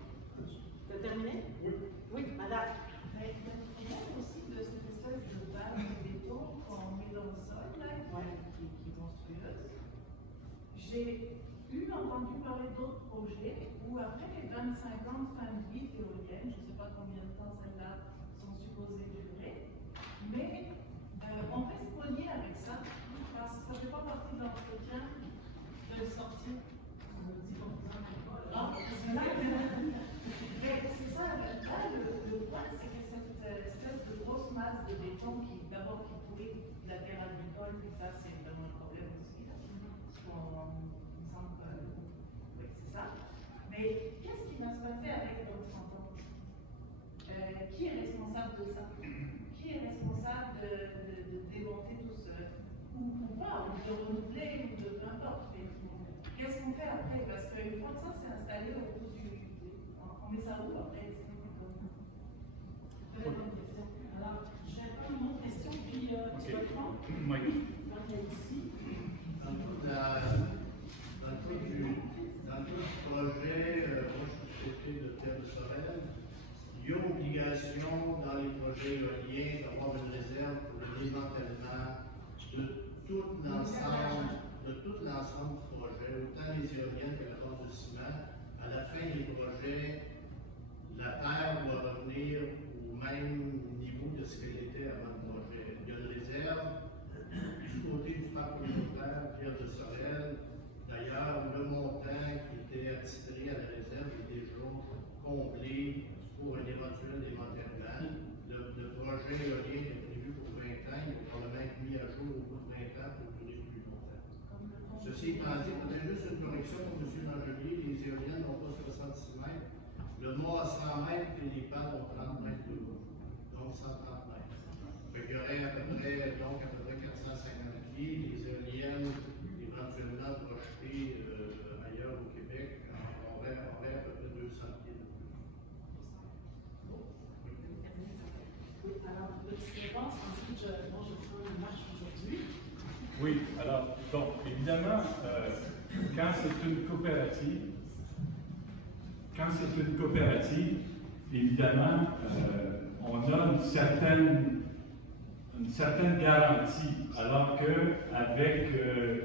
Tu as terminé? Oui. Oui, madame. Il y a aussi de cette espèce de vague de béton qu'on met dans le sol, là, qui est monstrueuse. J'ai entendu parler d'autres projets où, après les 25 ans de fin de vie d'éolienne, je ne sais pas combien de temps celles-là sont supposées durer, mais on peut se poigner avec ça, parce que ça ne fait pas partie de l'entretien de le sortir. On me dit comme ça, c'est ça, là, le point, c'est que cette espèce de grosse masse de béton qui, d'abord, qui pourrit la terre agricole, et ça, c'est vraiment un problème aussi, là. Parce qu'on me semble que, oui, c'est ça. Mais qu'est-ce qui va se passer avec dans 30 ans? Qui est responsable de ça? Qui est responsable de démonter tout ce, ou pas, ou de renouveler, ou de peu importe. Qu'est-ce qu'on fait après? Parce qu'une fois que ça s'est installé au bout on met ça où après? Très bonne question. Alors, je vais prendre une autre question, puis tu vas prendre. Oui. Donc, ici. Dans le projet, moi je suis traité de Terre de Sorel, il y a obligation dans les projets éoliens d'avoir une réserve pour le démantèlement de tout l'ensemble du projet, autant les éoliennes que la base de ciment. À la fin des projets, la terre doit revenir au même niveau de ce qu'elle était avant le projet. Il y a une réserve du côté du parc communautaire Pierre de Sorel. D'ailleurs, le montant qui était attitré à la réserve est déjà comblé pour un éventuel démantèlement. Le projet éolien est prévu pour 20 ans. Il va probablement être mis à jour au bout de 20 ans pour durer plus longtemps. Ceci étant dit, peut-être juste une correction pour M. Langelier, les éoliennes n'ont pas 66 mètres. Le mât a 100 mètres et les pales ont 30 mètres de haut, donc 130 mètres. Fait qu'il y aurait à peu près 450 pieds, les éoliennes éventuellement projetées ailleurs au Québec auraient à peu près 200 pieds de plus. Alors, petite réponse, ensuite, je ferai une marche aujourd'hui. Oui, alors, bon, évidemment, quand c'est une coopérative, évidemment, on a une certaine garantie, alors qu'avec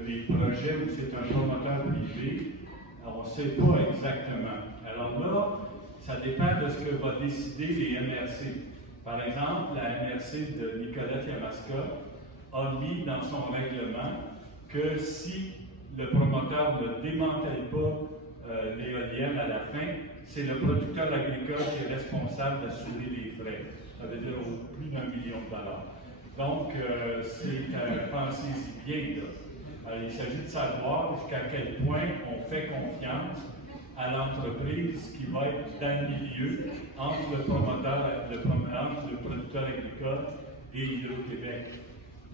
les projets où c'est un promoteur privé, on ne sait pas exactement. Alors là, ça dépend de ce que va décider les MRC. Par exemple, la MRC de Nicolette Yamaska a mis dans son règlement que si le promoteur ne démantèle pas l'éolienne à la fin, c'est le producteur agricole qui est responsable d'assurer les frais. Ça veut dire au plus d'1 million de dollars. Donc, pensez-y bien, là. Alors, il s'agit de savoir jusqu'à quel point on fait confiance à l'entreprise qui va être dans le milieu entre le promoteur, entre le producteur agricole et Hydro-Québec.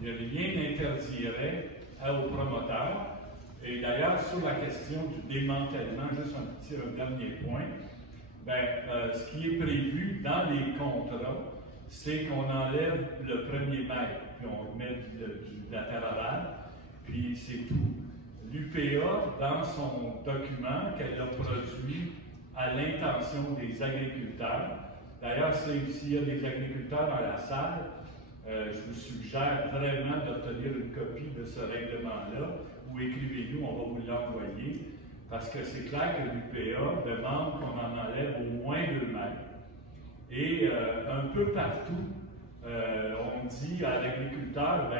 Il n'y a rien n'interdirait au promoteur. Et d'ailleurs, sur la question du démantèlement, juste un dernier point, ce qui est prévu dans les contrats, c'est qu'on enlève le 1er mètre, puis on remet de la terre arable, puis c'est tout. L'UPA, dans son document qu'elle a produit à l'intention des agriculteurs, d'ailleurs, s'il y a des agriculteurs dans la salle, je vous suggère vraiment d'obtenir une copie de ce règlement-là, ou écrivez-nous, on va vous l'envoyer, parce que c'est clair que l'UPA demande qu'on en enlève au moins 2 mètres. Et un peu partout, on dit à l'agriculteur,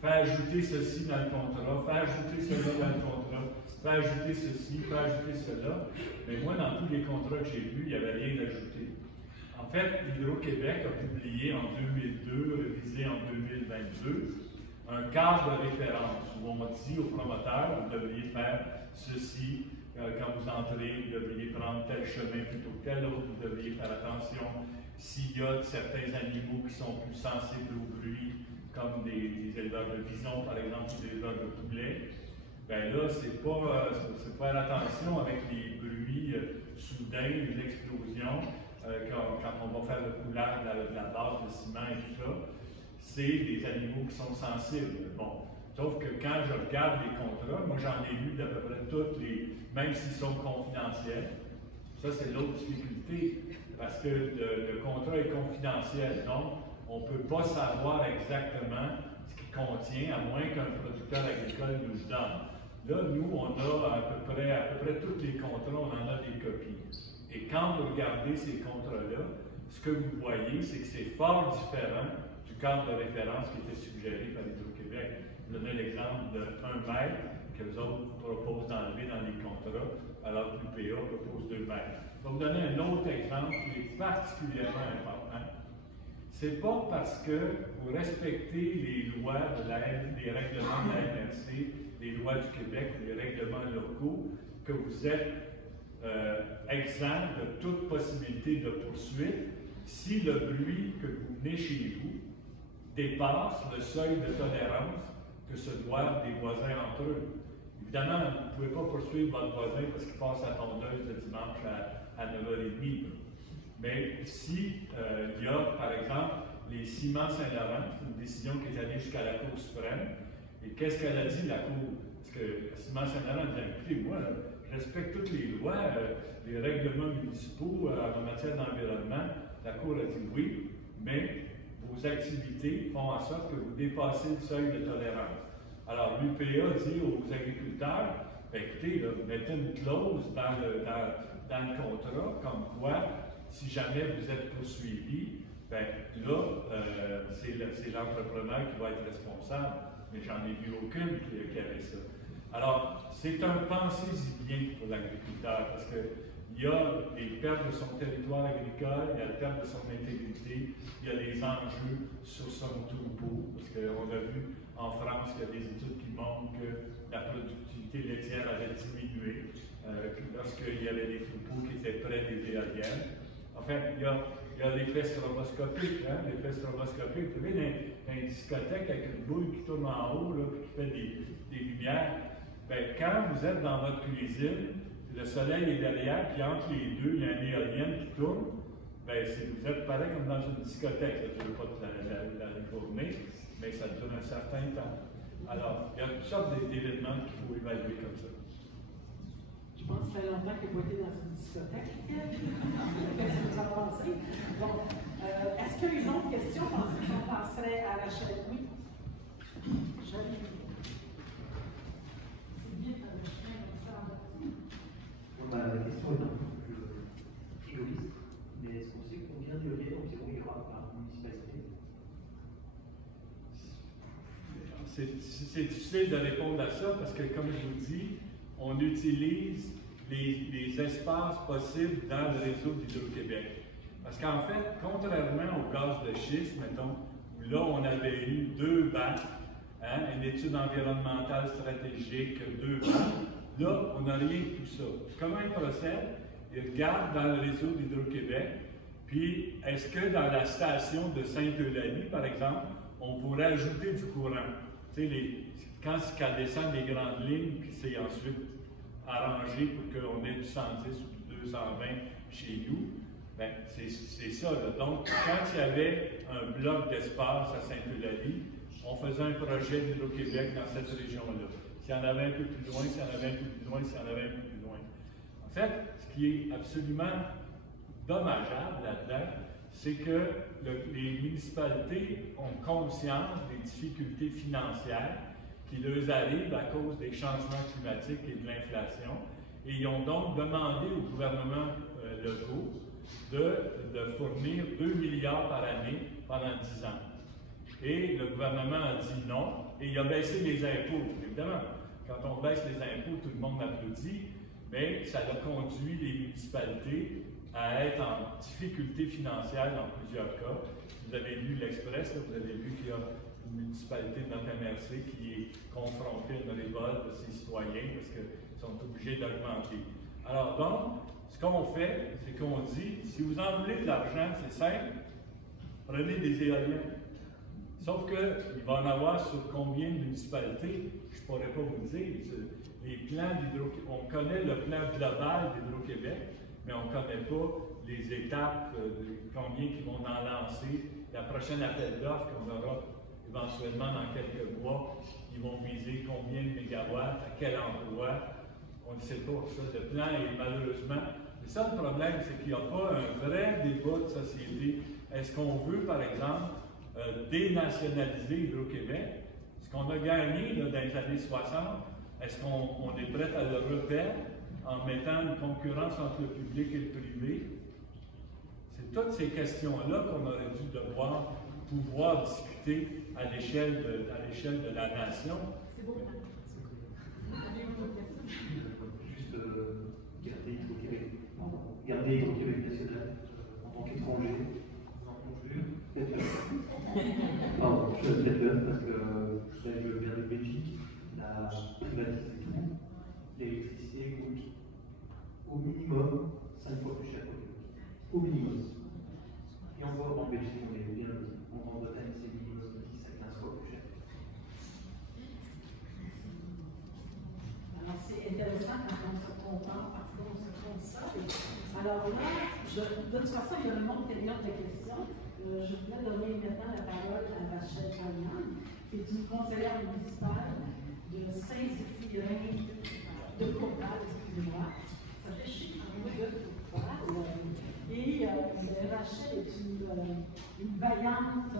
fais ajouter ceci dans le contrat, fais ajouter cela dans le contrat, fais ajouter ceci, fais ajouter cela. Mais moi, dans tous les contrats que j'ai vus, il n'y avait rien d'ajouté. En fait, Hydro-Québec a publié en 2002, révisé en 2022, un cadre de référence où on dit aux promoteurs, vous devriez faire ceci, quand vous entrez, vous devriez prendre tel chemin plutôt que tel autre, vous devriez faire attention s'il y a certains animaux qui sont plus sensibles au bruit, comme des éleveurs de visons, par exemple, ou des éleveurs de poulets. Là, c'est faire attention avec les bruits soudains, les explosions, quand on va faire le coulage de la base de ciment et tout ça. C'est des animaux qui sont sensibles. Bon. Sauf que quand je regarde les contrats, moi j'en ai lu d'à peu près toutes même s'ils sont confidentiels. Ça, c'est l'autre difficulté, parce que le contrat est confidentiel. Donc, on ne peut pas savoir exactement ce qu'il contient, à moins qu'un producteur agricole nous le donne. Là, nous, on a à peu près tous les contrats, on en a des copies. Et quand vous regardez ces contrats-là, ce que vous voyez, c'est que c'est fort différent du cadre de référence qui était suggéré par Hydro-Québec. Je donnais l'exemple de 1 mètre que les autres proposent d'enlever dans les contrats, alors que l'UPA propose 2 mètres. Je vais vous donner un autre exemple qui est particulièrement important. C'est pas parce que vous respectez les lois les règlements de la MRC, les lois du Québec, les règlements locaux, que vous êtes exempt de toute possibilité de poursuite si le bruit que vous venez chez vous dépasse le seuil de tolérance que se doivent des voisins entre eux. Évidemment, vous ne pouvez pas poursuivre votre voisin parce qu'il passe à tondeuse le dimanche à 9h30. Mais si il y a, par exemple, les Ciments Saint-Laurent, c'est une décision qui est allée jusqu'à la Cour suprême, et qu'est-ce qu'elle a dit, la Cour? Parce que Ciments Saint-Laurent dit, écoutez, moi, je respecte toutes les lois, les règlements municipaux en matière d'environnement. La Cour a dit oui, mais vos activités font en sorte que vous dépassez le seuil de tolérance. Alors, l'UPA dit aux agriculteurs, écoutez, là, vous mettez une clause dans le contrat, comme quoi, si jamais vous êtes poursuivi, c'est l'entrepreneur qui va être responsable. Mais j'en ai vu aucune qui avait ça. Alors, c'est un pensez-y bien pour l'agriculteur, parce qu'il y a des pertes de son territoire agricole, il y a la perte de son intégrité, il y a des enjeux sur son troupeau, parce qu'on a vu en France qu'il y a des études qui montrent que la productivité laitière avait diminué lorsqu'il y avait des troupeaux qui étaient près des éoliennes. Enfin, il y a l'effet stroboscopique, l'effet stroboscopique. Vous savez, dans une discothèque avec une boule qui tourne en haut, là, qui fait des lumières, quand vous êtes dans votre cuisine, le soleil est derrière, puis entre les deux, il y a une éolienne qui tourne, vous êtes pareil comme dans une discothèque. Ça ne dure pas toute la journée, mais ça dure un certain temps. Alors, il y a toutes sortes d'événements qu'il faut évaluer comme ça. Je pense que ça fait longtemps qu'il n'a pas été dans une discothèque. Qu'est-ce que vous en pensez? Bon, est-ce que les autres questions, on passerait à la chaîne? Oui. Joli. C'est bien de faire le chemin comme ça en bâtiment. La question est un peu plus égoïste, mais est-ce qu'on sait combien d'éoliennes environ il y aura par municipalité? c'est difficile de répondre à ça parce que, comme je vous dis, on utilise les espaces possibles dans le réseau d'Hydro-Québec. Parce qu'en fait, contrairement au gaz de schiste, mettons, où là, on avait eu 2 bancs, hein, une étude environnementale stratégique, 2 bancs, là, on n'a rien de tout ça. Comment ils procèdent? Ils regardent dans le réseau d'Hydro-Québec, puis est-ce que dans la station de Sainte-Eulalie, par exemple, on pourrait ajouter du courant? Tu sais, quand ça descend des grandes lignes, puis c'est ensuite arrangé pour qu'on ait du 110 ou du 220 chez nous, bien, c'est ça. Là. Donc, quand il y avait un bloc d'espace à Sainte-Eulalie, on faisait un projet d'Hydro-Québec dans cette région-là. S'il y en avait un peu plus loin, s'il y en avait un peu plus loin, s'il y en avait un peu plus loin. En fait, ce qui est absolument dommageable là-dedans, c'est que les municipalités ont conscience des difficultés financières qui leur arrivent à cause des changements climatiques et de l'inflation, et ils ont donc demandé au gouvernement locaux de fournir 2 milliards par année pendant 10 ans. Et le gouvernement a dit non, et il a baissé les impôts. Évidemment, quand on baisse les impôts, tout le monde applaudit, mais ça a conduit les municipalités à être en difficulté financière dans plusieurs cas. Vous avez lu l'Express, vous avez vu qu'il y a une municipalité de notre MRC qui est confrontée à une révolte de ses citoyens parce qu'ils sont obligés d'augmenter. Alors donc, ce qu'on fait, c'est qu'on dit, si vous en voulez de l'argent, c'est simple, prenez des éoliennes. Sauf qu'il va en avoir sur combien de municipalités, je ne pourrais pas vous le dire. Les plans on connaît le plan global d'Hydro-Québec, mais on ne connaît pas les étapes de combien qui vont en lancer. La prochaine appel d'offres qu'on aura éventuellement dans quelques mois, ils vont viser combien de mégawatts, à quel endroit. On ne sait pas. Ça, le plan est malheureusement. Le seul problème, c'est qu'il n'y a pas un vrai débat de société. Est-ce qu'on veut, par exemple, dénationaliser Hydro-Québec? Ce qu'on a gagné là, dans les années 60, est-ce qu'on est prêt à le reperdre en mettant une concurrence entre le public et le privé? C'est toutes ces questions-là qu'on aurait dû devoir pouvoir discuter à l'échelle de la nation. C'est beau. Juste garder Hydro-Québec national en tant qu'étranger. Pardon, je suis peut-être jeune parce que je viens de Belgique, la privatisé tout. L'électricité coûte au minimum 5 fois plus cher qu'au Québec. Au minimum. Et encore en Belgique, on est bien petit. En Grande-Bretagne, c'est minimum 10 à 15 fois plus cher. Alors, c'est intéressant quand on se compare, parce qu'on se console. Alors là, de toute façon, il y a une autre période de questions. Je voulais donner maintenant la parole à Rachel Payan, qui est une conseillère municipale de Saint-Zéphirin de Courval, excusez-moi. Ça fait chier quand même de Courval. Et Rachel est une vaillante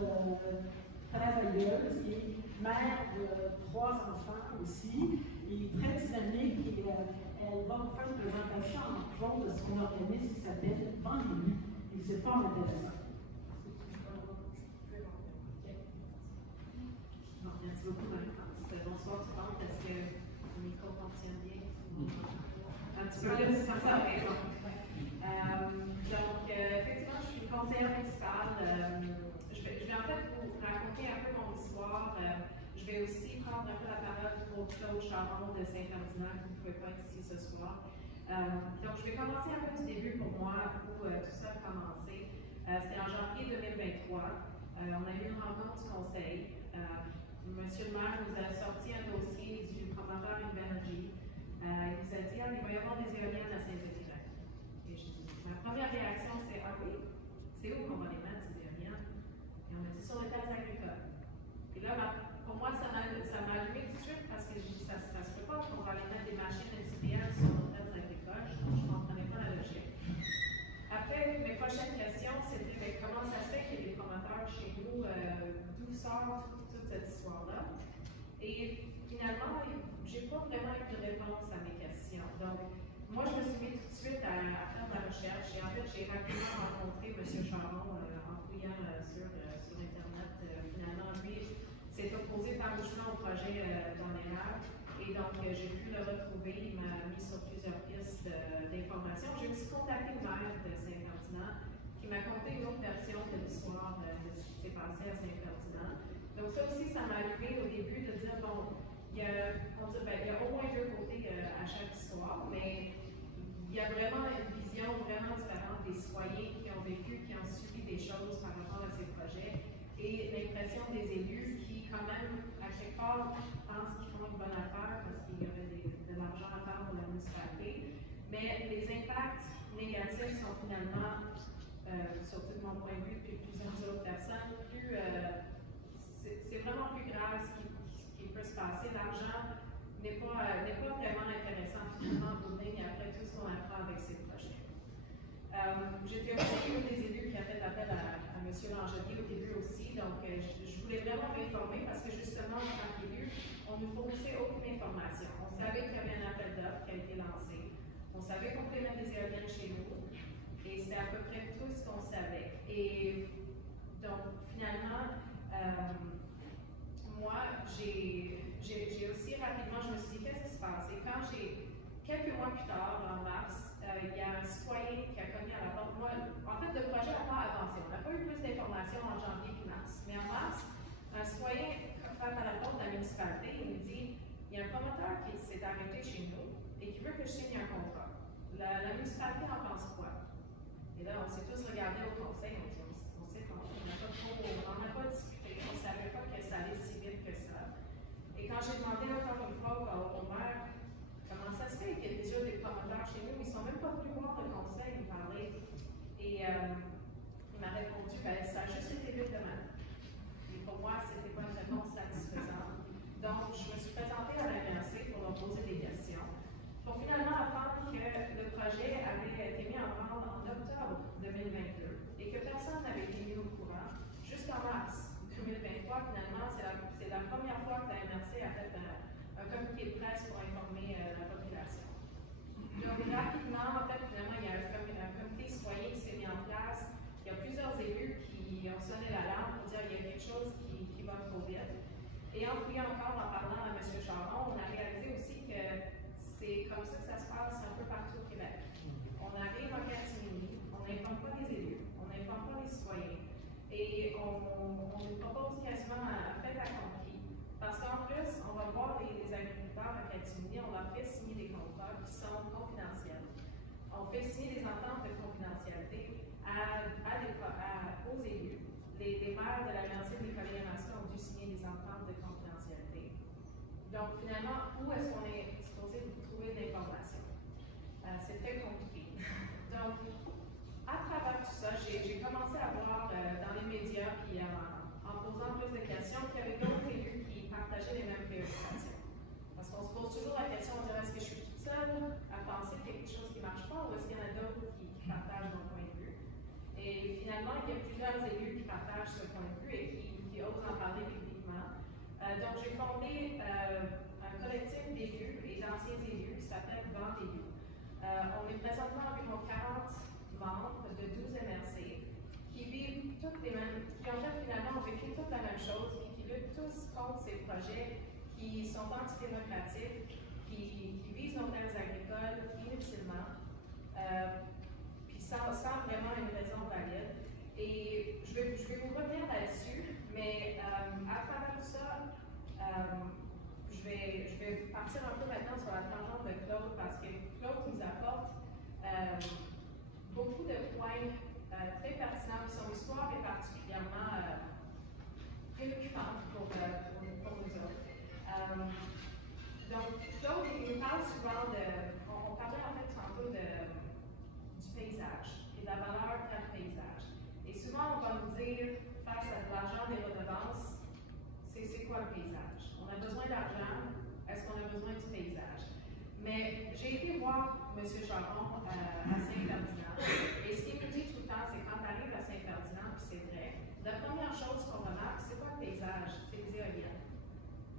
travailleuse et mère de 3 enfants aussi, et très dynamique. Et elle va vous faire une présentation en gros de ce qu'on organise qui s'appelle Vendredi. Et c'est fort intéressant. Merci beaucoup, Marie-France. Bonsoir, tu parles parce que le micro fonctionne bien. Un petit peu là, c'est ça, raison. Donc, effectivement, je suis conseillère municipale. Je vais en fait vous raconter un peu mon histoire. Je vais aussi prendre un peu la parole pour Claude Charon de Saint-Ferdinand qui ne pouvait pas être ici ce soir. Donc, je vais commencer un peu du début pour moi, où tout ça a commencé. C'était en janvier 2023. On a eu une rencontre du conseil. Monsieur le maire nous a sorti un dossier du promoteur Invenergy. Il nous a dit il va y avoir des éoliennes à Saint-Zéphirin. Ma première réaction, c'est ah oui, c'est où qu'on va les mettre, ces éoliennes? Et on m'a dit sur les terres agricoles. Et là, pour moi, ça m'a allumé tout de suite parce que j'ai dit ça se peut pas qu'on va aller mettre des machines industrielles sur nos terres agricoles. Je ne comprenais pas la logique. Après, mes prochaines questions, c'était comment ça se fait qu'il y ait des promoteurs chez nous, d'où sort toute cette histoire-là. Et finalement, je n'ai pas vraiment eu de réponse à mes questions. Donc, moi, je me suis mis tout de suite à faire de la recherche. Et en fait, j'ai rapidement rencontré M. Charon en fouillant sur Internet. Finalement, lui, s'est opposé farouchement au projet d'Onéra. Et donc, j'ai pu le retrouver. Il m'a mis sur plusieurs pistes d'informations. J'ai aussi contacté le maire de Saint-Ferdinand qui m'a conté une autre version de l'histoire de ce qui s'est passé à Saint-Ferdinand. Donc, ça aussi, ça m'a allumé au début de dire, bon, il y a au moins deux côtés à chaque histoire, mais il y a vraiment une vision vraiment différente des citoyens qui ont vécu, qui ont subi des choses par rapport à ces projets, et l'impression des élus qui, quand même, à quelque part, pensent qu'ils font une bonne affaire parce qu'il y aurait de l'argent à faire pour la municipalité, mais les impacts négatifs sont finalement, surtout de mon point de vue, puis plusieurs autres personnes, c'est vraiment plus grave ce qui peut se passer. L'argent n'est pas vraiment intéressant finalement pour nous après tout ce qu'on apprend avec ces projets. J'étais aussi une des élus qui a fait appel à M. Langelier au début aussi, donc je voulais vraiment m'informer parce que justement, en tant qu'élu, on ne nous fournissait aucune information. On savait qu'il y avait un appel d'offres qui a été lancé, on savait qu'on pouvait mettre des éoliennes chez nous, et c'était à peu près tout ce qu'on savait. Et donc, finalement, moi, j'ai aussi rapidement, je me suis dit, qu'est-ce qui se passe? Et quand quelques mois plus tard, en mars, il y a un citoyen qui a cogné à la porte. Moi, en fait, le projet n'a pas avancé. On n'a pas eu plus d'informations en janvier que mars. Mais en mars, un citoyen frappe à la porte de la municipalité et nous dit, il y a un promoteur qui s'est arrêté chez nous et qui veut que je signe un contrat. La municipalité en pense quoi? Et là, on s'est tous regardés au conseil, on sait qu'on n'en a pas discuté, on ne savait pas que ça allait si vite que ça. Et quand j'ai demandé encore une fois au maire, comment ça se fait qu'il y a déjà des promoteurs chez nous, ils ne sont même pas venus voir le conseil, nous parler. Et il m'a répondu, ben, ça a juste été vite de mal. Et pour moi, ce n'était pas une réponse satisfaisante. Donc, je me suis présentée à la MRC pour leur poser des questions, pour finalement apprendre que le projet avait été mis en branle en octobre 2022 et que personne n'avait été mis au courant jusqu'en mars 2023. Finalement, c'est la première fois que la MRC a fait un communiqué de presse pour informer la population. Donc, rapidement, en fait, finalement, il y a un comité citoyen qui s'est mis en place. Il y a plusieurs élus qui ont sonné l'alarme pour dire qu'il y a quelque chose qui va trop vite. Et en plus encore, en parlant à M. Charon, on a réalisé aussi que c'est comme ça que ça se passe un peu partout au Québec. On arrive en catimini, on n'informe pas les élus, on n'informe pas les citoyens, et on nous propose quasiment un fait accompli. Parce qu'en plus, on va voir les agriculteurs à catimini, on leur fait signer des contrats qui sont confidentiels. On fait signer des ententes de confidentialité aux élus. Les maires de la MRC de Nicolas-Yamaska ont dû signer des ententes de confidentialité. Donc, finalement, où est-ce qu'on est supposé trouver de l'information? C'est très compliqué. Donc, à travers tout ça, j'ai commencé à voir dans les médias, puis en posant plus de questions, qu'il y avait d'autres élus qui partageaient les mêmes préoccupations. Parce qu'on se pose toujours la question, on dirait, est-ce que je suis toute seule à penser qu'il y a quelque chose qui ne marche pas, ou est-ce qu'il y en a d'autres qui partagent mon point de vue? Et finalement, il y a plusieurs élus qui partagent ce point de vue et qui osent en parler publiquement. Donc, j'ai fondé un collectif d'élus et d'anciens élus qui s'appelle Vent d'élus. On est présentement environ 40 membres de 12 MRC qui vivent toutes les mêmes, qui ont finalement vécu toute la même chose et qui luttent tous contre ces projets qui sont antidémocratiques, qui visent nos terres agricoles inutilement, puis sans vraiment une raison valide. Et je vais vous revenir là-dessus, mais à travers tout ça, je vais partir un peu maintenant sur la tangente de Claude, parce que Claude nous apporte beaucoup de points très pertinents, puis son histoire est particulièrement préoccupante pour nous autres. Donc, Claude, il nous parle souvent on parlait en fait tantôt du paysage et de la valeur qu'a le paysage. Et souvent, on va nous dire, face à de l'argent des redevances, c'est quoi le paysage? On a besoin d'argent, est-ce qu'on a besoin du paysage? Mais j'ai été voir M. Charon à Saint-Ferdinand, et ce qu'il nous dit tout le temps, c'est quand tu arrives à Saint-Ferdinand, puis c'est vrai, la première chose qu'on remarque, c'est quoi le paysage? C'est les éoliennes.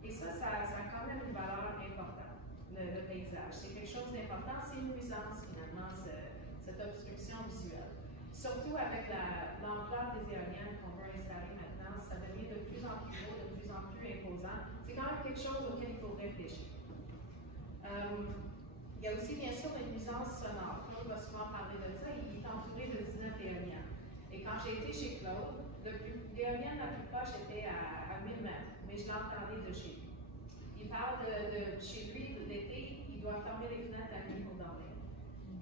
Et ça a quand même une valeur importante, le paysage. C'est quelque chose d'important, c'est une nuisance finalement, cette obstruction visuelle. Surtout avec l'ampleur des éoliennes qu'on veut installer maintenant, ça devient de plus en plus gros, de plus en plus quelque chose auquel il faut réfléchir. Il y a aussi bien sûr une nuisance sonore. Claude va souvent parler de ça. Il est entouré de 19 éoliennes. Et quand j'ai été chez Claude, l'éolienne la plus proche était à 1000 mètres, mais je l'entendais de chez lui. Il parle de chez lui, l'été, il doit fermer les fenêtres la nuit pour dormir.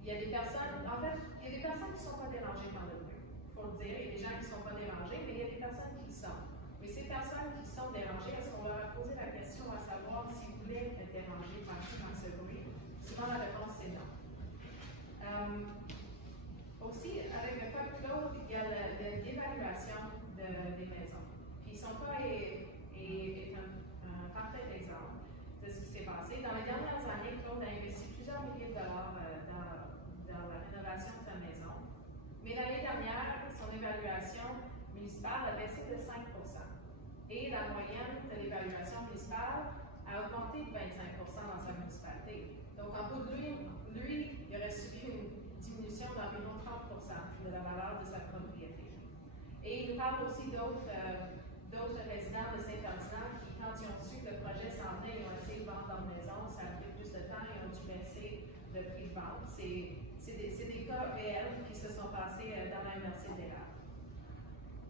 Il y a des personnes, en fait, il y a des personnes qui ne sont pas dérangées par le bruit. Il faut le dire, il y a des gens qui ne sont pas dérangés, mais il y a des personnes qui le sont. Mais ces personnes qui sont dérangées, est-ce qu'on leur a posé la question à savoir s'ils voulaient être dérangés par ce bruit? Souvent, la réponse est non. Aussi, avec le cas de Claude, il y a l'évaluation des maisons. Puis son cas est un parfait exemple de ce qui s'est passé. Dans les dernières années, Claude a investi plusieurs milliers de dollars dans la rénovation de sa maison. Mais l'année dernière, son évaluation municipale a baissé de 5 et la moyenne de l'évaluation municipale a augmenté de 25 dans sa municipalité. Donc, en bout de lui, il aurait subi une diminution d'environ 30 de la valeur de sa propriété. Et il nous parle aussi d'autres résidents de Saint-Ferdinand qui, quand ils ont su que le projet s'en venait, ils ont essayé de vendre leur maison, ça a pris plus de temps, ils ont dû baisser le prix de vente. C'est des cas réels qui se sont passés dans la MRC d'Érard.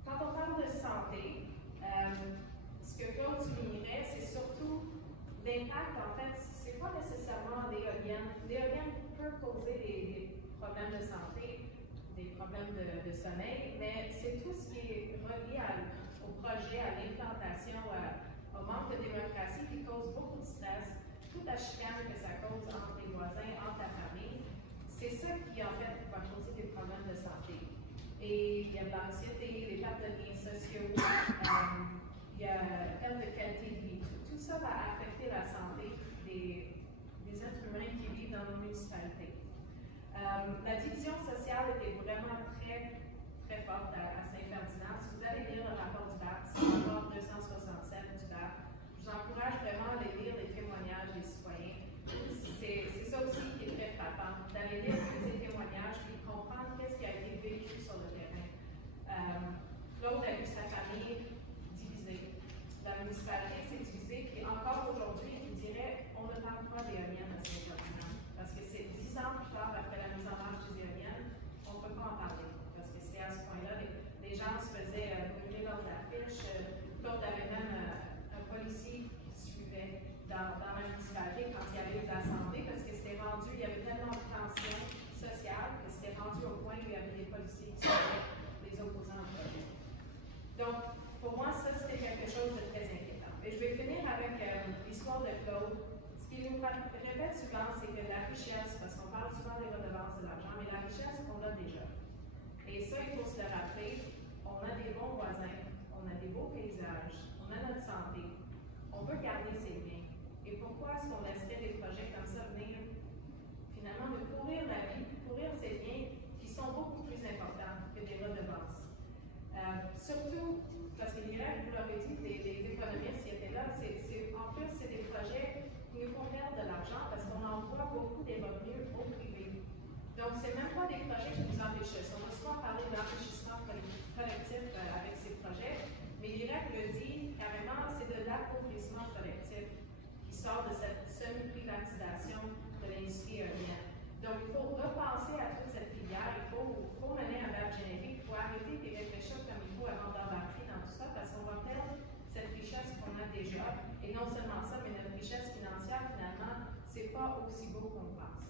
Quand on parle de santé, ce que Claude soulignerait, c'est surtout l'impact, en fait, c'est pas nécessairement l'éolienne. L'éolienne peut causer des problèmes de santé, des problèmes de sommeil, mais c'est tout ce qui est relié au projet, à l'implantation, au manque de démocratie qui cause beaucoup de stress, toute la chicane que ça cause entre les voisins, entre la famille. C'est ça qui, en fait, va causer des problèmes de santé. Et il y a de l'anxiété, les pertes de liens sociaux, il y a la perte de qualité de vie. Tout ça va affecter la santé des êtres humains qui vivent dans nos municipalités. La division sociale était vraiment très, très forte à Saint-Ferdinand. Si vous allez lire le rapport du BAP, c'est le rapport 267 du BAP, je vous encourage vraiment à aller lire les témoignages des citoyens. C'est ça aussi qui est très frappant, d'aller lire tous ces témoignages et comprendre qu'est-ce qui a été vécu sur le terrain. Claude a vu sa famille divisée. La municipalité s'est divisée, puis encore aujourd'hui, il dirait on ne parle pas d'éoliennes à Saint-Ferdinand. Parce que c'est 10 ans plus tard, après la mise en marche des éoliennes, on ne peut pas en parler. Parce que c'est à ce point-là, les gens se faisaient brûler leurs affiches. Claude avait même un policier qui suivait dans la municipalité quand il y avait des assemblées, parce que c'était rendu, il y avait tellement de tension sociale que c'était rendu au point où il y avait des policiers qui suivaient les opposants au projet. Donc, pour moi, ça, c'était quelque chose de très inquiétant. Et je vais finir avec l'histoire de Claude. Ce qu'il nous répète souvent, c'est que la richesse, parce qu'on parle souvent des redevances de l'argent, mais la richesse, on l'a déjà. Et ça, il faut se le rappeler, on a des bons voisins, on a des beaux paysages, on a notre santé, on veut garder ses biens. Et pourquoi est-ce qu'on laisserait des projets comme ça venir, finalement, de pourrir la vie, pourrir ces biens qui sont beaucoup plus importants que des redevances? Surtout, parce que l'IREC, vous l'avez dit, les économistes qui étaient là, en plus, c'est des projets qui nous font perdre de l'argent parce qu'on envoie beaucoup des revenus au privé. Donc, ce n'est même pas des projets qui nous enrichissent. On va souvent parler d'enrichissement collectif avec ces projets, mais l'IREC le dit carrément, c'est de l'appauvrissement collectif qui sort de cette semi-privatisation de l'industrie éolienne. Donc, il faut repenser à toute cette filière, il faut mener un débat générique, il faut arrêter de réfléchir comme il faut avant d'embarquer dans tout ça, parce qu'on va perdre cette richesse qu'on a déjà. Et non seulement ça, mais notre richesse financière, finalement, c'est pas aussi beau qu'on pense.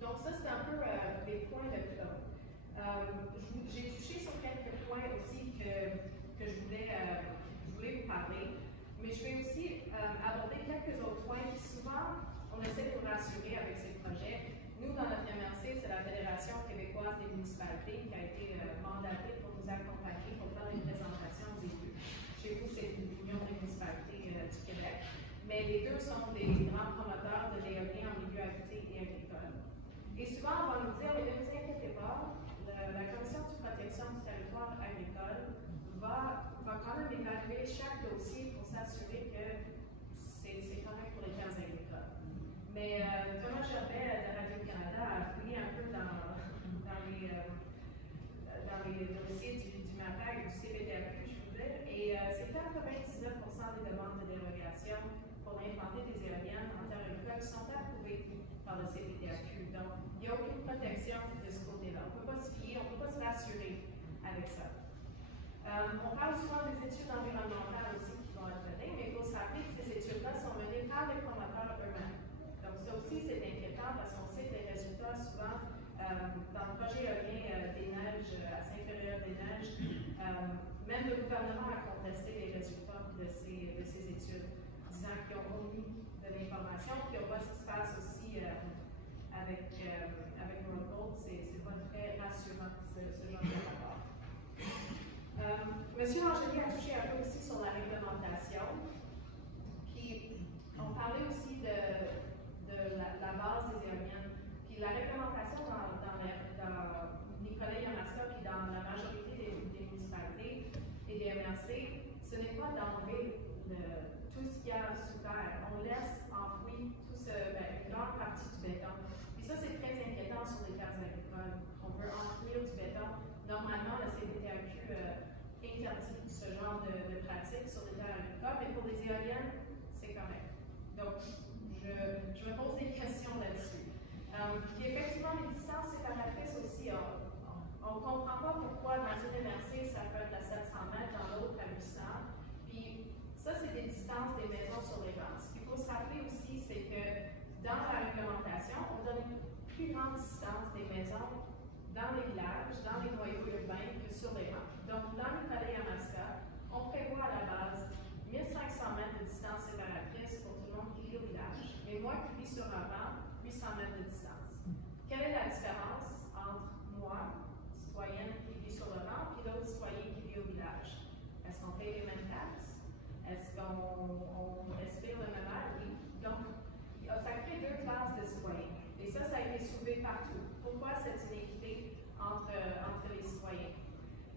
Donc, ça, c'est un peu les points de Claude. J'ai touché sur quelques points aussi que je voulais vous parler, mais je vais aussi aborder quelques autres points qui souvent on essaie de nous rassurer avec ces projets. Nous, dans notre MRC, c'est la Fédération québécoise des municipalités qui a été mandatée pour nous accompagner pour faire une présentation aux élus. Chez vous, c'est l'Union des municipalités du Québec. Mais les deux sont des grands promoteurs de l'éolien en milieu habité et agricole. Et souvent, on va nous dire, mais ne vous inquiétez pas, la Commission de protection du territoire agricole va quand même évaluer chaque dossier pour s'assurer que c'est correct pour les terres agricoles. Mais Thomas Gerbet de Radio-Canada a fouillé un peu dans les dossiers du MAPAC et du CPTAQ, je veux dire, et c'était un peu On parle souvent des études environnementales aussi qui vont être menées, mais il faut se rappeler que ces études-là sont menées par les promoteurs eux-mêmes. Donc ça aussi, c'est inquiétant parce qu'on sait que les résultats, souvent, dans le projet éolien des Neiges, à Saint-Féréol-des-Neiges, même le gouvernement a contesté les résultats de ces études, disant qu'ils ont omis de l'information, puis on voit ce qui se passe aussi avec Northvolt, c'est pas très rassurant ce genre de rapport. Monsieur Langelier a touché un peu aussi sur la réglementation, puis on parlait aussi de la base des éoliennes, puis la réglementation dans Nicolet-Yamaska, puis dans la majorité des municipalités et des MRC, ce n'est pas d'enlever tout ce qu'il y a sous terre. On laisse enfoui une grande partie du béton. Puis ça, c'est très inquiétant sur les terres agricoles. On veut enfouir du béton. Normalement, le CDTAQ interdit ce genre de pratique sur les terres agricoles, mais pour les éoliennes, c'est correct. Donc, je me pose des questions là-dessus. Puis effectivement, les distances séparatrices aussi, on ne comprend pas pourquoi dans une MRC, ça peut être à 700 mètres, dans l'autre à 800. Puis ça, c'est des distances des maisons sur les rangs. Ce qu'il faut se rappeler aussi, c'est que dans la réglementation, on donne une plus grande distance des maisons dans les villages, dans les noyaux urbains que sur les rangs. Donc, dans le Nicolet-Yamaska, on prévoit à la base 1500 mètres de distance séparatrice pour tout le monde qui vit au village, mais moi qui vis sur un rang, 800 mètres de distance. Quelle est la différence entre moi, citoyenne qui vit sur le rang, et l'autre citoyen qui vit au village? Est-ce qu'on paye les mêmes taxes? Est-ce qu'on respire le même air? Oui. Donc, ça crée deux classes de citoyens. Et ça a été soulevé partout. Pourquoi cette inéquité entre les citoyens?